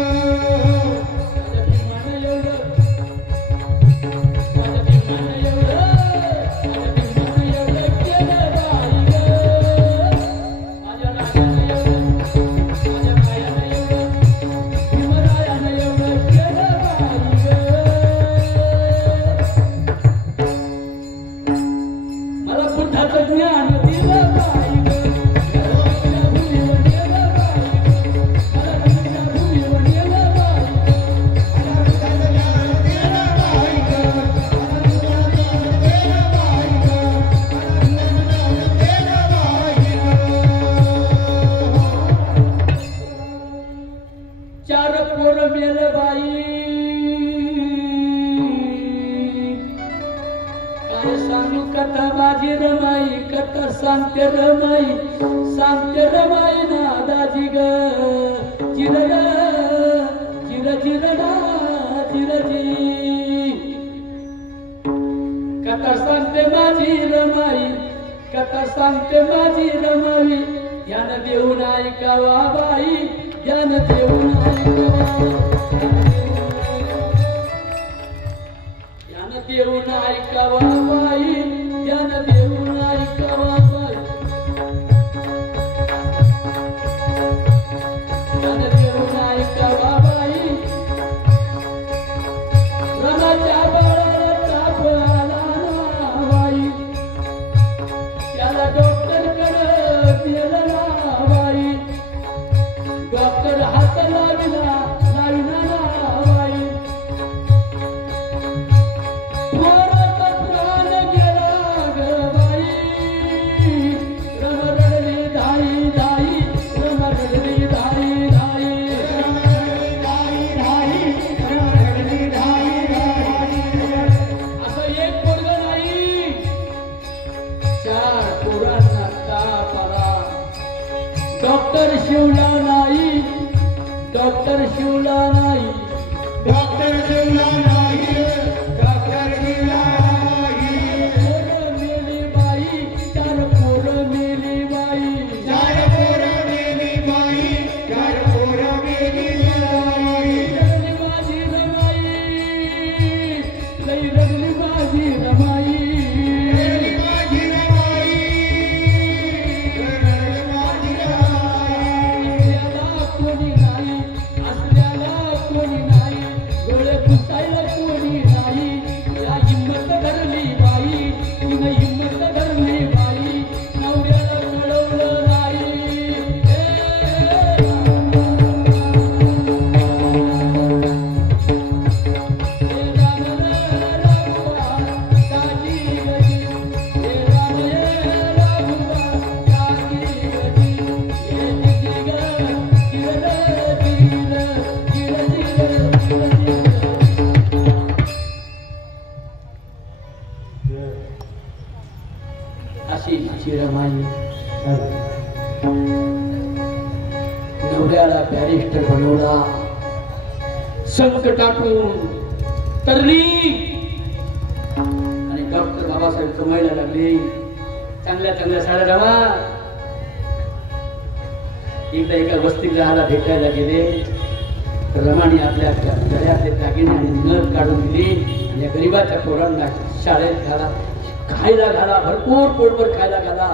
सांगते रमाई नादाजी ग, चिर चिर चिरडा चिरजी. कथा सांगते माझी रमाई, कथा सांगते माझी रमाई, ध्यान देऊन ऐकावा बाई, ध्यान देऊन ऐकावा, ध्यान देऊन ऐकावा बाई, ध्यान देऊन ऐकावा बाई. रमाच्या बाळाला ताप आला ना बाई, त्याला डॉक्टरकडे नेलं ना बाई, डॉक्टर हात लाविना ना बाई, पोराचा प्राण गेला ग बाई. रमरडली धाई धाई, रमरडली धाई धाई, डॉक्टर शिवला नाही, डॉक्टर शिवला नाही, डॉक्टर शिवला नाही, डॉक्टर शिवला नाही. पोरं मेली बाई, चार पोरं मेली बाई, चार पोरं मेली बाई, चार पोरं मेली बाई. रडली माझी रमाई, लई रडली माझी रमाई, रडली माझी रमाई, रडली माझी रमाई. कोणी नाही, असल्याला कोणी नाही, डोळे पुसायला कोणी नाही, या हिम्मत धरली बाई, तिनं हिम्मत धरली बाई, नवऱ्याला कळवलं नाही. अशी चिरमाई नवऱ्याला बॅरिस्टर बनवला, संकटातून तरली आणि डॉक्टर बाबासाहेब कमायला लागले. चांगल्या चांगल्या साड्या रवा. एकदा एका वस्तीत राहायला भेटायला गेले तर रमाने आपल्या गळ्यातले दागिने आणि नथ काढून दिली आणि या गरीबाच्या पोरांना शाळेत घाला, खायला घाला, भरपूर पोटभर खायला घाला.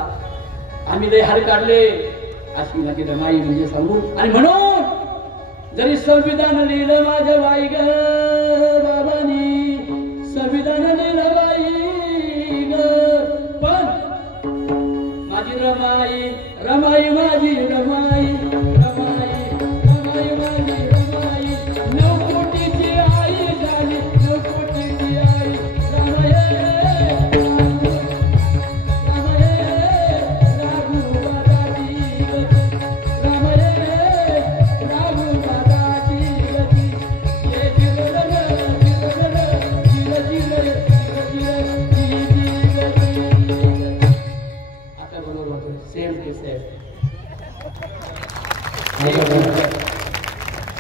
आम्ही लय हार काढले. अशी माझी रमाई म्हणजे सांगू. आणि म्हणून जरी संविधान लिहिलं माझ्या बाई ग बाबांनी, संविधान लिहिलं बाई ग, पण माझी रमाई, रमाई माझी रमाई, रमाई रमाई माझी रमाई, 9 कोटीची आई झाली, 9 कोटीची आई. रमाई शेळके साहेब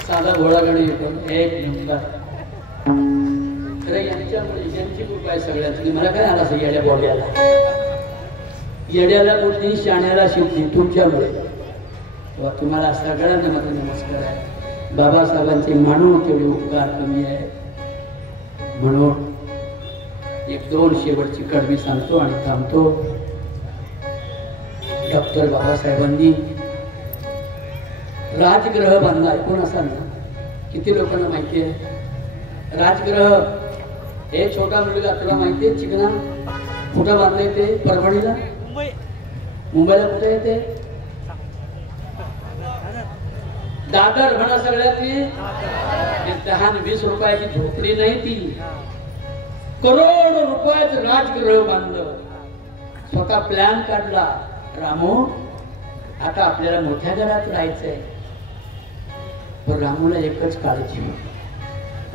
साधा घोडागाडी येतो एक नंबर. तर यांच्यामुळे यांची कृपा आहे सगळ्यांची. मला काय आला असं येड्या बॉड्याला, येड्याला बुद्धी शाण्याला शिवती तुमच्यामुळे. तेव्हा तुम्हाला सगळ्यांना माझा नमस्कार आहे. बाबासाहेबांचे मानून तेवढे उपकार कमी आहे. म्हणून एक दोन शेवटची कडवी सांगतो आणि थांबतो. डॉक्टर बाबासाहेबांनी राजगृह बांधला. ऐकून असाल ना, किती लोकांना माहिती आहे राजगृह? हे छोटा मुलगा तुला माहिती आहे चिकना कुठं बांधलंय ते? परभणीला, मुंबईला कुठे येते? दादर म्हणा सगळ्यांनी. 10-20 रुपयाची झोपडी नाही ती, करोड रुपयाचं राजगृह बांधलं. स्वतः प्लॅन काढला. रामू आता आपल्याला मोठ्या घरात राहायचंय. पण रामूला एकच काळजी,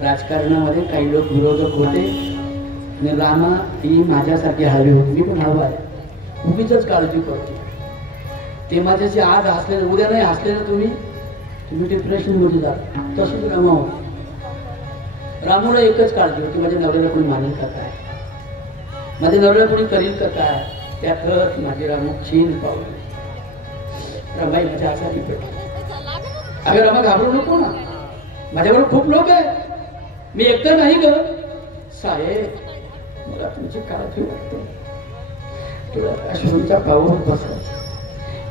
राजकारणामध्ये काही लोक विरोधक होते आणि रामा ही माझ्यासारखी हवी होती, मी पण हवा आहे. उगीच काळजी करतो. ते माझ्याशी आज हसले ना, उद्या नाही हसले ना तुम्ही डिप्रेशन मध्ये जा. तसंच रामा होती. रामूला एकच काळजी होती, माझ्या नवऱ्याला कोणी मानेल का काय, माझ्या नवऱ्याला कोणी करील का काय. त्यातच माझी रामू चीन पावली. रमाई माझ्या आजारी पडली. अगं रमा घाबरू नको ना, माझ्याबरोबर खूप लोक आहेत, मी एकटा नाही ग. साहेब मला तुमची काळजी वाटते. तुला अश्रूंचा पाऊस बसायचा.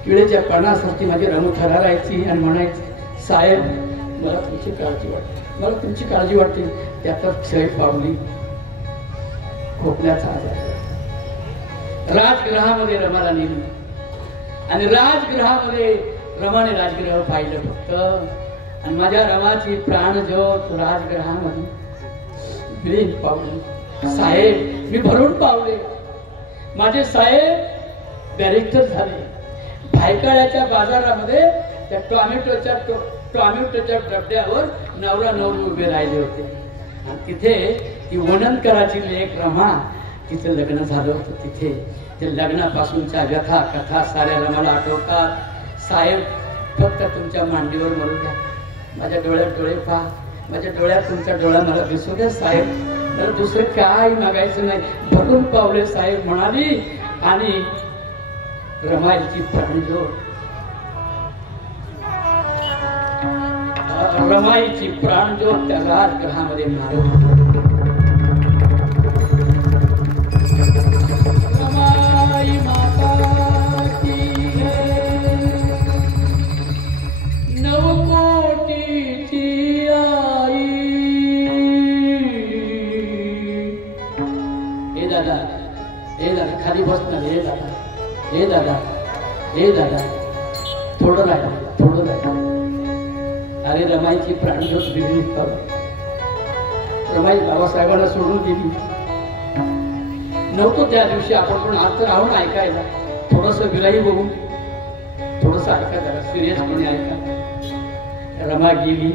किळेच्या पानासारखी माझी रमू थरारायची आणि म्हणायची, साहेब मला तुमची काळजी वाटते, मला तुमची काळजी वाटते. त्यातच क्षय पावली. खोकल्याचा आजार. राजगृहामध्ये रमाला नेली आणि राजगृहामध्ये रमाने राजगृह पाहिलं फक्त. आणि माझ्या रमाची प्राणज्योत राजगृहामध्ये विलीन पावली. साहेब मी भरून पावले. माझे साहेब बॅरिस्टर झाले. भायखळ्याच्या बाजारामध्ये त्या टॉमॅटोच्या डब्यावर नवरा नवरी उभे राहिले होते. आणि तिथे ती वननकराची लेक रमा, तिचं लग्न झालं होतं. तिथे ते लग्नापासूनच्या व्यथा कथा साऱ्या रमाला आठवतात. साहेब फक्त तुमच्या मांडीवर मरू द्या, माझ्या डोळ्यात डोळे पहा, माझ्या डोळ्यात तुमच्या डोळा मला दिसू द्या साहेब, तर दुसरं काय मागायचं नाही. भरून पावले साहेब म्हणाली. आणि रमाईची प्राणज्योत, रमाईची प्राणज्योत त्या राजगृहामध्ये मारली. रमाई माता की नवकोटीची आई. हे दादा, हे दादा खाली बस ना. हे दादा, हे दादा, हे दादा, थोडं राहिलं, थोडं राहिलं. अरे रमाईची प्राणज्योत विलीन पावली. रमाई बाबासाहेबांना सोडून गेली. नव्हतो त्या दिवशी आपण पण आज तर राहून ऐकायला. थोडस विराई बघून थोडस ऐका, जरा सिरियसपणे ऐका. रमा गेली.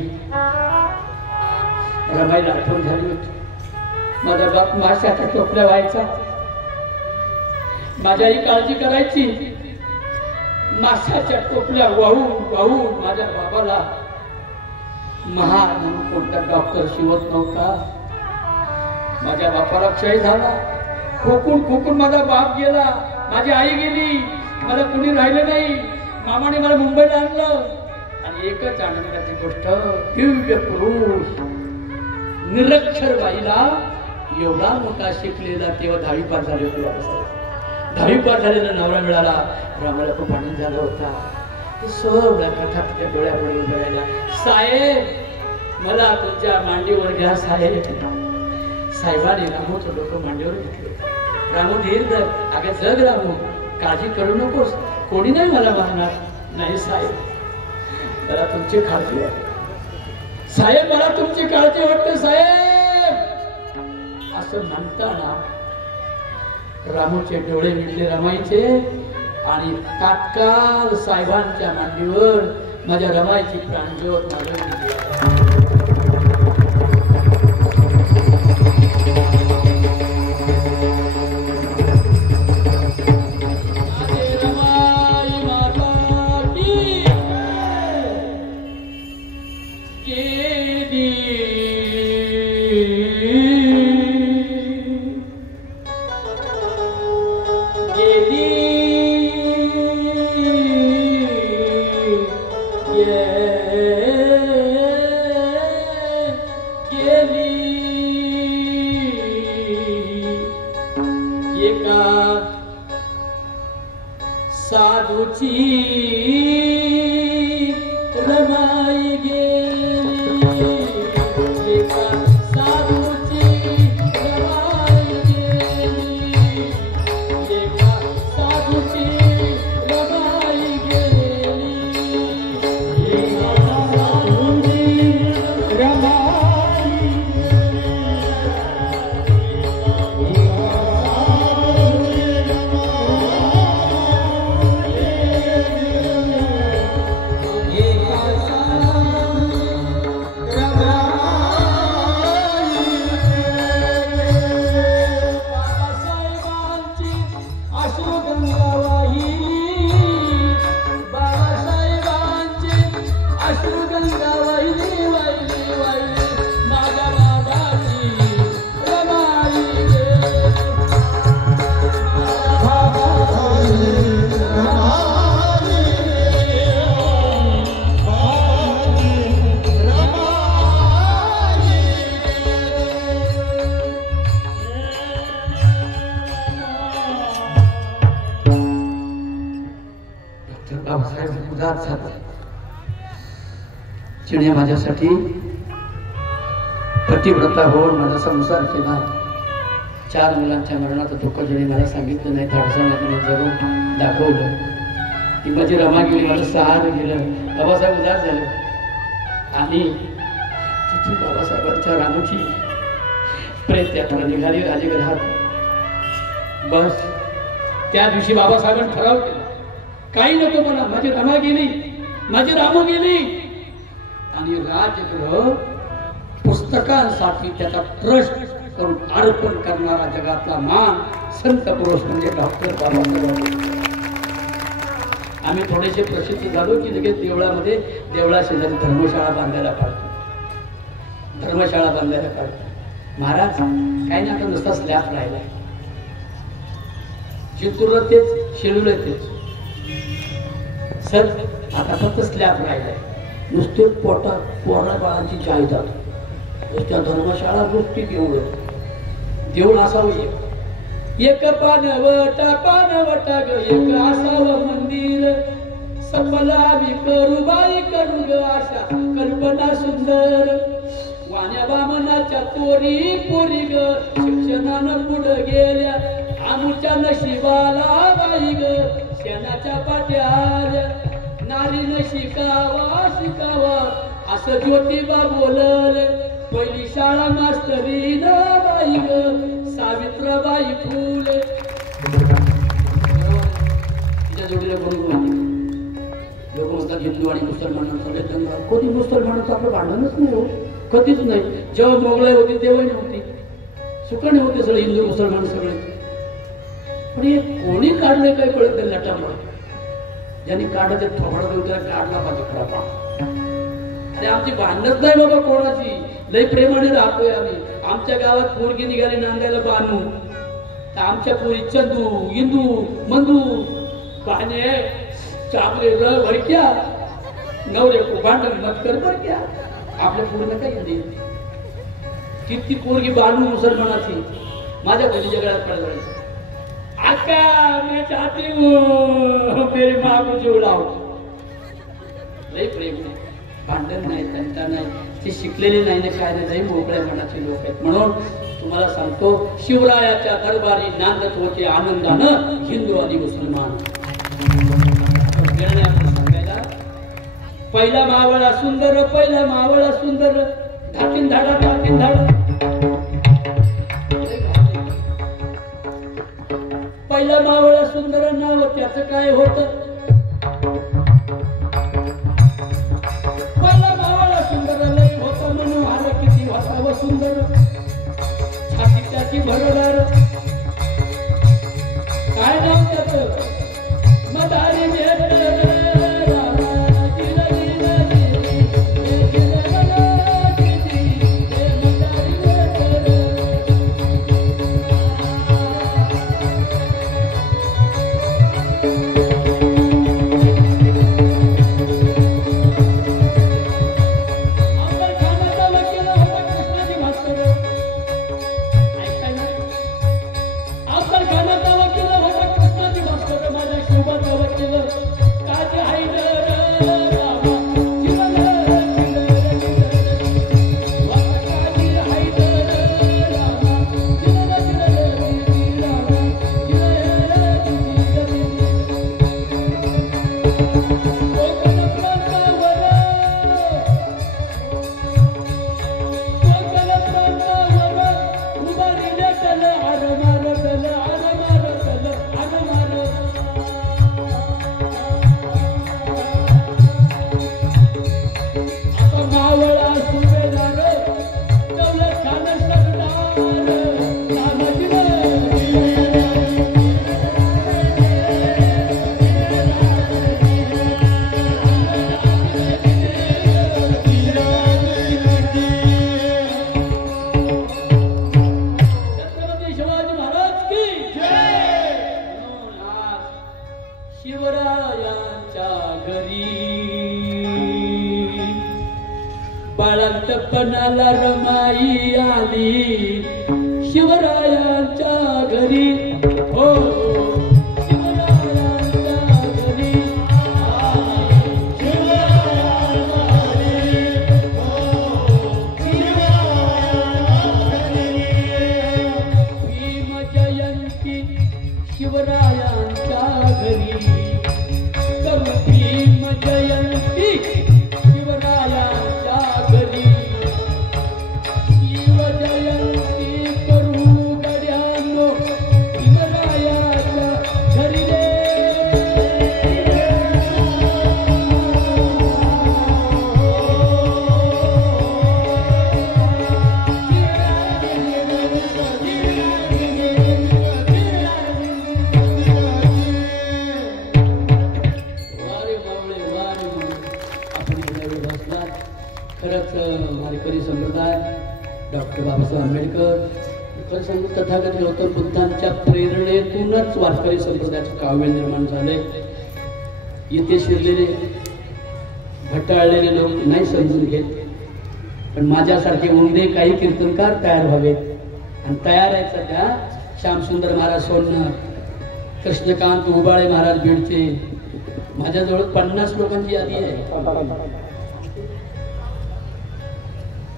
रमाईला आठवण झाली होती. माझा बाप माशाच्या टोपल्या व्हायचा, माझी आई काळजी करायची. माशाच्या टोपल्या वाहून वाहून माझ्या बाबाला महार म्हणून कोणता डॉक्टर शिवत नव्हता. माझ्या बापाला क्षय झाला. खोकून खोकून माझा बाप गेला, माझी आई गेली, मला कुणी राहिलं नाही. मामाने मला मुंबईला आणलं. आणि एकच आनंदाची गोष्ट, दिव्य पुरुष निरक्षर बाईला एवढा मोठा शिकलेला, तेव्हा 10वी पास झाले होते बाबासाहेब. 10वी पास झालेला नवरा मिळाला. रामाला खूप आनंद झाला होता. सगळ्या कथा तिच्या डोळ्यापुढे उभ्या राहिल्या. साहेब मला तुमच्या मांडीवर घ्या साहेब. साहेबांनी रामूचं डोकं मांडीवर घेतलं. रामू धीर धर, अगं जग रामू, काळजी करू नकोस, कोणी नाही मला मारणार. नाही साहेब मला तुमची काळजी वाटते. साहेब मला तुमची काळजी वाटते साहेब. असं म्हणताना रामूचे डोळे मिटले रमाईचे. आणि तात्काळ साहेबांच्या मांडीवर माझ्या रमाईची प्राणज्योत मागवली. रमाई साधूची रमाई गेली, एका साधूची रमाई गेली, एका साधूची रमाई गेली, एका साधूची रमाई चिणे माझ्यासाठी पतिव्रता होऊन माझा संसार केला. 4 मुलांच्या मरणाचं दुःख जिने मला सांगितलं नाही, धाडसाने जरूर दाखवलं. ती माझी रमा गेली, मला सहार गेलं. बाबासाहेब उदास झाले आणि तिथून बाबासाहेबांच्या रामूची प्रेत यात्रा निघाली राजगृहात. बस त्या दिवशी बाबासाहेबांनी ठराव केला, काही नको मला, माझी रमा गेली, माझी रामू गेली. आणि राजगृह पुस्तकांसाठी त्याचा ट्रस्ट करून अर्पण करणारा जगातला मान संत पुरुष म्हणजे डॉक्टर बाबासाहेब. आम्ही थोडेसे प्रसिद्ध झालो की लगेच देवळामध्ये देवळा शेजारी धर्मशाळा बांधायला काढतो, धर्मशाळा बांधायला काढतो. महाराज काही नाही, आता नुसता स्लॅब राहिलाय. चित्तूरला तेच, शेळूला तेच. सर आता फक्त स्लॅब राहिलाय, नुसते पोरा बाळांची जाहिरात, नुसत्या धर्मशाळा नुसती देऊळ असावं. एक पानवटा ग एक असावं मंदिर, सपलावी करू बाई करू ग आशा कल्पना सुंदर. वाण्या बामनाच्या तोरी पोरी ग शिक्षणानं पुढं गेल्या, आमच्या नशिबाला बाई ग शेणाच्या पाट्या आल्या. नारीनं शिकावा शिकावा असं ज्योतिबा बोलल, पहिली शाळा मास्तरीन बाई ग सावित्रबाई फुले. तिच्या जोडीला कोणी लोक म्हणतात हिंदू आणि मुसलमानांचा दंगा. कधी मुसलमानाचं आपलं भांडणच नाही हो, कधीच नाही. जेव्हा मोगलाई होती तेव्हा नव्हती, सुकणे होते सगळे हिंदू मुसलमान सगळे. पण हे कोणी काढले काय कळत नाही लटामट. ज्यांनी काढलं ते थोडं देऊन त्याला काढला पाहिजे खरा. अरे आमची भांडणच नाही बाबा कोणाची, लय प्रेमाने राहतोय आम्ही. आमच्या गावात पोरगी निघाली नांदायला बानू, तर आमच्या पोरी चंदू इंदू मंदू पाने चापले भरक्या नवरे भांडण मत कर भरक्या. आपल्या पोरीला काय येते ती पोरगी बानू मुसलमानाची माझ्या घरी गळ्यात पडला. आका मैं चाहती हूँ मेरी माँ को जुड़ाओ. लई प्रेम नाही, भांडण नाही, तंटा नाही. ते शिकलेले नाही ना काय नाही, मोकळ्या मनाचे लोक आहेत. म्हणून तुम्हाला सांगतो, शिवरायाच्या दरबारी नांदत होते आनंदानं हिंदू आणि मुसलमान. सांगायला पहिला मावळा सुंदर, पहिला मावळा सुंदर, धातीन धाडा धातीन धाडा. पहिला मावळा सुंदर नाव त्याचं काय होत, पहिला मावळा सुंदर लय होता म्हणून आलं किती होता सुंदर. छाती त्याची भरडार, काय नाव त्याचं मदारी घरी बाळंतपणाला रमाई आली शिवरायांच्या घरी हो शिवरायांच्या घरी करू भीम जयंती शिवरायांच्या घरी शिव जयंती करू गड्यांनो शिवरायांच्या घरी रे खरंच वारकरी संप्रदाय डॉक्टर बाबासाहेब आंबेडकर खरं सांगू तथागत गौतम बुद्धांच्या प्रेरणेतूनच वारकरी संप्रदायाचे काव्य निर्माण झाले. येथे शिरलेले भटाळलेले लोक नाही समजून घेत, पण माझ्यासारखे उमदे काही कीर्तनकार तयार व्हावेत आणि तयार आहेत सध्या. श्यामसुंदर महाराज सोनर, कृष्णकांत उबाळे महाराज बीडचे, माझ्याजवळ 50 लोकांची यादी आहे.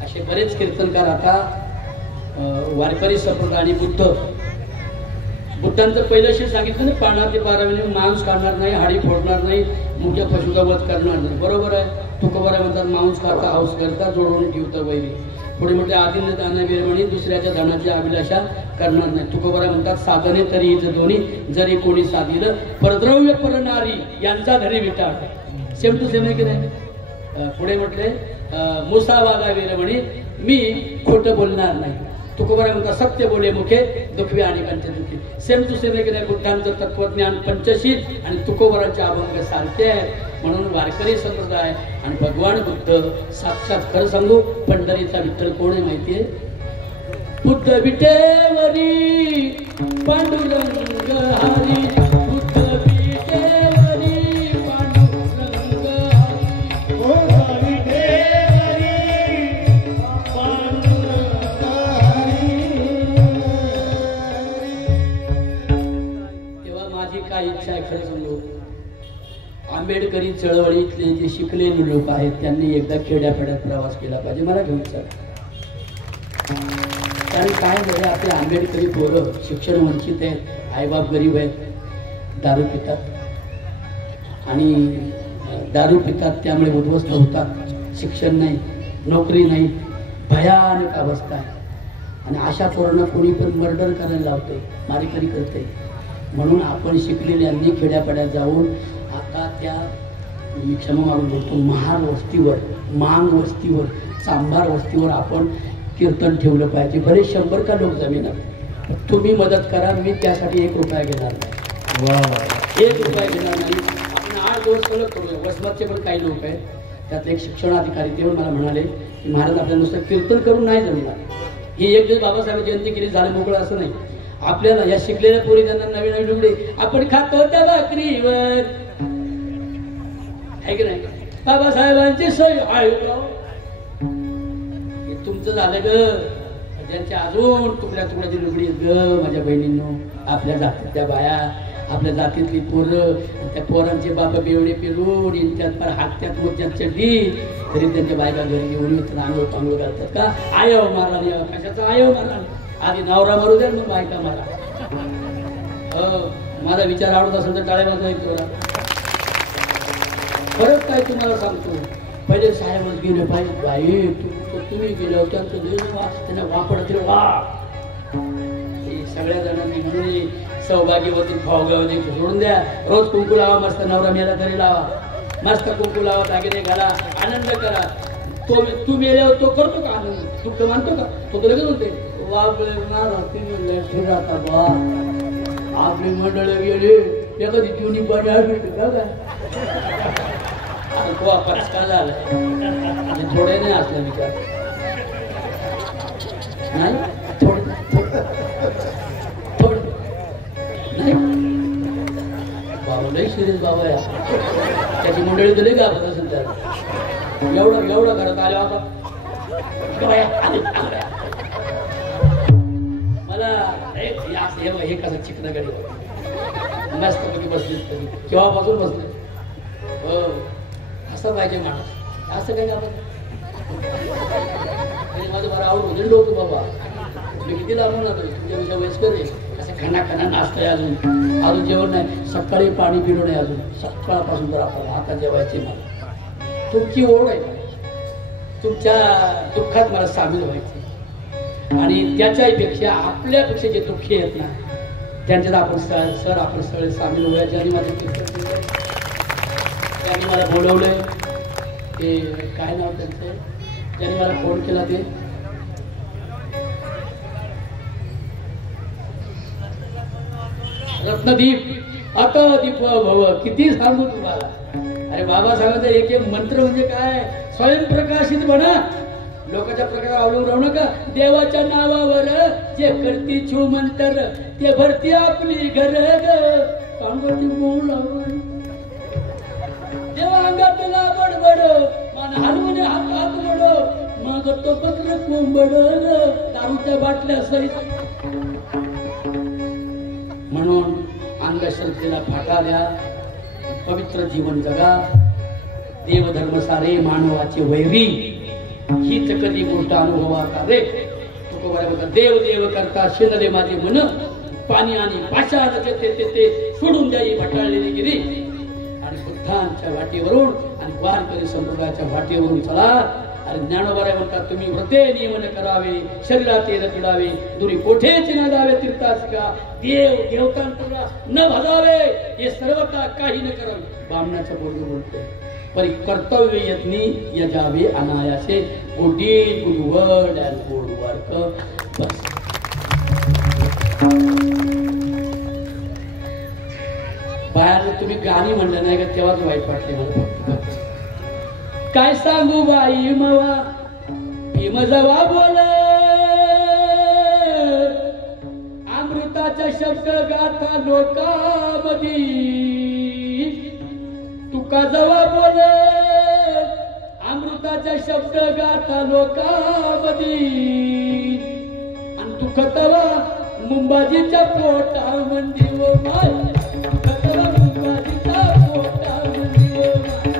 असे बरेच कीर्तनकार आता वारकरी संप्रदाय आणि बुद्धांचं पहिलं शे सांगितलं ना, पाळणार ते 12 मांस खाणार नाही, हाडी फोडणार नाही, मुख्य पशुचा वध करणार नाही. बरोबर आहे. तुकोबारा म्हणतात मांस खाता हाऊस करता जोडून ठेवतं वैरी. पुढे म्हटले आदिन्य दानवीर म्हणी दुसऱ्याच्या दानाची अभिलाषा करणार नाही. तुकोबारा म्हणतात साधने तरी हिज दोन्ही जरी कोणी साधिलं परद्रव्य परनारी यांचा धरी विटाळ. सेम टू सेम आहे की नाही. पुढे म्हटले मुसा वागावीर म्हणी मी खोटं बोलणार नाही. तुकोबारा म्हणतात सत्य बोले मुखे दुखवे अनेकांचे दुखी. सेम टू सेम आहे की नाही. बुद्धांचं तत्वज्ञान पंचशील आणि तुकोबारांचे अभंग सारखे आहेत. म्हणून वारकरी संप्रदाय आणि भगवान बुद्ध साक्षात. खरं सांगू पंढरीचा विठ्ठल कोण आहे माहितीये. बुद्ध विटेवरी पांडुरंग हरी, बुद्ध विटेवरी पांडुरंग हरी, तेव्हा माझी काय इच्छा आहे खरं सांगू. आंबेडकरी चळवळीतले जे शिकलेले लोक आहेत त्यांनी एकदा खेड्यापाड्यात प्रवास केला पाहिजे. मला घेऊन चल. कारण काय म्हणजे आपले आंबेडकरी पोरं शिक्षण वंचित आहेत, आईबाप गरीब आहेत, दारू पितात आणि दारू पितात त्यामुळे उद्ध्वस्त होतात. शिक्षण नाही, नोकरी नाही, भयानक अवस्था आहे. आणि अशा पोरांना कोणी पण मर्डर करायला लावते, मारेकरी करते. म्हणून आपण शिकलेल्यांनी खेड्यापाड्यात जाऊन आता त्या मी क्षमा मागून बोलतो महार वस्तीवर, मांग वस्तीवर, चांभार वस्तीवर आपण कीर्तन ठेवलं पाहिजे. भले 100 का लोक जमिनात. तुम्ही मदत करा, मी त्यासाठी 1 रुपया घेणार नाही. 1 रुपया घेणार नाही. आपण 8 दिवस सलग करूया. वसमतचे पण काही लोक आहेत, त्यातले एक शिक्षणाधिकारी ते पण मला म्हणाले की महाराज आपल्याला नुसतं कीर्तन करून नाही जमणार. ही एक दिवस बाबासाहेब जयंती केली झालं मोकळं असं नाही. आपल्याला या शिकलेल्या पोरी त्यांना नवीन नवीन डुबडे आपण खातो त्या भाकरीवर आहे की नाही. बाबासाहेबांची सोय तुमचं झालं ग. ज्यांच्या अजून तुकड्या तुकड्याची लुगडी ग माझ्या बहिणींनो, आपल्या जातीतल्या बाया, आपल्या जातीतली पोरं, त्या पोरांचे बाबा बेवडे पेरून त्यात पर हात्यात मोत्यात चड्डी, तरी त्यांच्या बायका घरी घेऊन आंघोळ पांघोळ घालतात का. आयो मारा कशाचा आयो मारा. आधी नवरा मारू द्या मग बायका मारा. माझा विचार आवडत असेल तर टाळे माझा एक तोरा. फरक काय तुम्हाला सांगतो. पहिले साहेबच गेले पाहिजे. बाई तुम्ही गेलो त्यांचं त्यांना वापडत वा. सगळ्या जणांनी मिळून सहभागीवती भावगावती सोडून द्या. रोज कुंकू लावा, मस्त नवरा मेला तरी लावा, मस्त कुंकू लावा, दागिने घाला, आनंद करा. तू मेल्यावर तो करतो का आनंद, दुःख मानतो का. तो लगेच होते आपली मंडळ गेले एखादी जुनी पाणी का वापस का झालं. थोडे नाही असला विचार नाही. थोडं नाही बाबा लई सिरियस बाबा आहे. त्याची मंडळी दिली का आपण असेल त्याला एवढं करत आले होता. मला हे कसं चिकन गाडी मस्त पैकी बसली केव्हापासून बसले. हो असं पाहिजे माणूस. असं काय आपण माझं बरं आवड होते लोक बाबा. मी किती लांबून जातो तुमच्या वयस्कर आहे. असं खाना नाश्ता आहे. अजून जेवण नाही. सकाळी पाणी पिलो नाही अजून. सकाळपासून तर आपण आता जेवायचे मला. तुमची ओढ आहे. तुमच्या दुःखात मला सामील व्हायचे आणि त्याच्यापेक्षा आपल्यापेक्षा जे दुःखी आहेत ना त्यांच्यात आपण सर आपण सगळे सामील होऊया. ज्यांनी माझे कीर्तन केलं, त्यांनी मला बोलवलंय. ते काय नाव त्यांचं, ज्यांनी मला फोन केला ते रत्नदीप अटदीप भव. किती सांगू तुम्हाला. अरे बाबा सांगायचं एक एक मंत्र म्हणजे काय. स्वयंप्रकाशित बना. लोकांच्या प्रकारावर अवलंबून राहू नका. देवाच्या नावावर जे करती छू मंत्र ते भरती आपली घर कांगोती मूळ देवा अंगातला बडबड मन हलवून हात बड मग तो पत्र कोंबड दारूच्या बाटल्या सहित. म्हणून अंगश्रद्धेला फाटा द्या. पवित्र जीवन जगा. देवधर्म सारे मानवाचे वैरी हीच कधी गोष्ट अनुभवाचा रे. देव देव करता शेनले माझे मन पाणी आणि पाषाण ते सोडून द्याई भटाळलेली गिरी. आणि बुद्धांच्या वाटेवरून आणि वारकरी संप्रदायाच्या वाटेवरून चला. अरे ज्ञानोबा म्हणतात तुम्ही व्रते नियमन करावे शरीरात तेल पिडावे दुरी कोठेच न जावे तीर्थास का देव देवतांना न भजावे हे सर्व काही न करावे. बामणाच्या बोलगे बोलते परी कर्तव्य यत्नी यजावे अनायासे. Good deed good word and good work. बस बाहेर तुम्ही गाणी म्हणलं नाही का तेव्हाच वाईट वाटते मला. काय सांगू बाई मवा भीम जवा बोल अमृताच्या शब्द गाथा लोकांमधी. तुका जवा बोल अमृताच्या शब्द गाथा लोकांमधी. आणि तू खतवा मुंबाजीच्या पोटा मंदी व माय. खतवा मुंबाजीच्या पोटा मंदी व माय.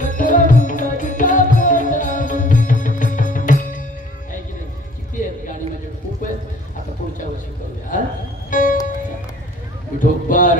खतवा मुंबाजीच्या पोटा मंदी. किती आहेत गाणी माझे खूप आहेत. आता पुढच्या वर्षी करूया. विठोबार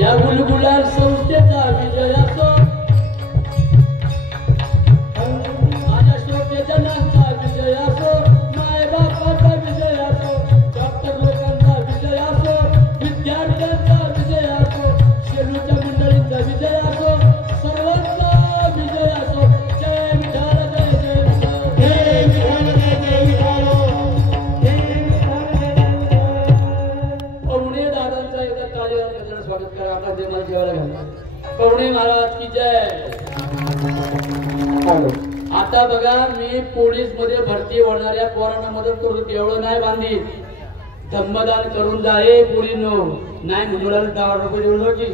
या गुलगुलाल संस्थेचा विजय असो. माझ्या श्रोतेच्या नांचा विजय असो. माय बापाचा विजय असो. डॉक्टर लोकांचा विजय असो. विद्यार्थ्यांचा विजय असो. शेलूच्या मंडळींचा विजय असो. सर्वांचा विजय असो. जय विठाल जय जय विठाल. जय विठाल जय जय विठाल. पवणे दादांचा एकदा टाळीवर गजर स्वागत करा. आता देवाला जेवायला घाला. पवणे महाराज की जय. आता बघा मी पोलीस मध्ये भरती होणाऱ्या पोरांना मदत करू एवढं नाही बांधी. धम्मदान करून जाए पोरींनो. नाही मुलाला 10 रुपये देऊन की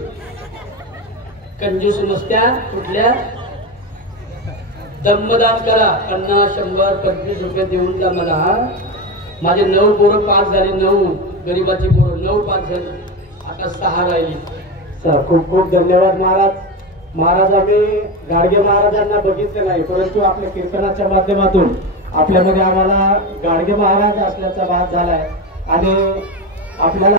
कंजूस नसत्या कुठल्या. धम्मदान करा. 50, 100, 25 रुपये देऊन जा मला. माझे 9 पोरं पास झाली. 9 गरीबाची पोरं 9 पास झाली. आता 6 राहिली. खूप खूप धन्यवाद महाराज. महाराज आम्ही गाडगे महाराजांना बघितले नाही परंतु आपल्या कीर्तनाच्या माध्यमातून आपल्यामध्ये आम्हाला गाडगे महाराज असल्याचा भास झालाय आणि आपल्याला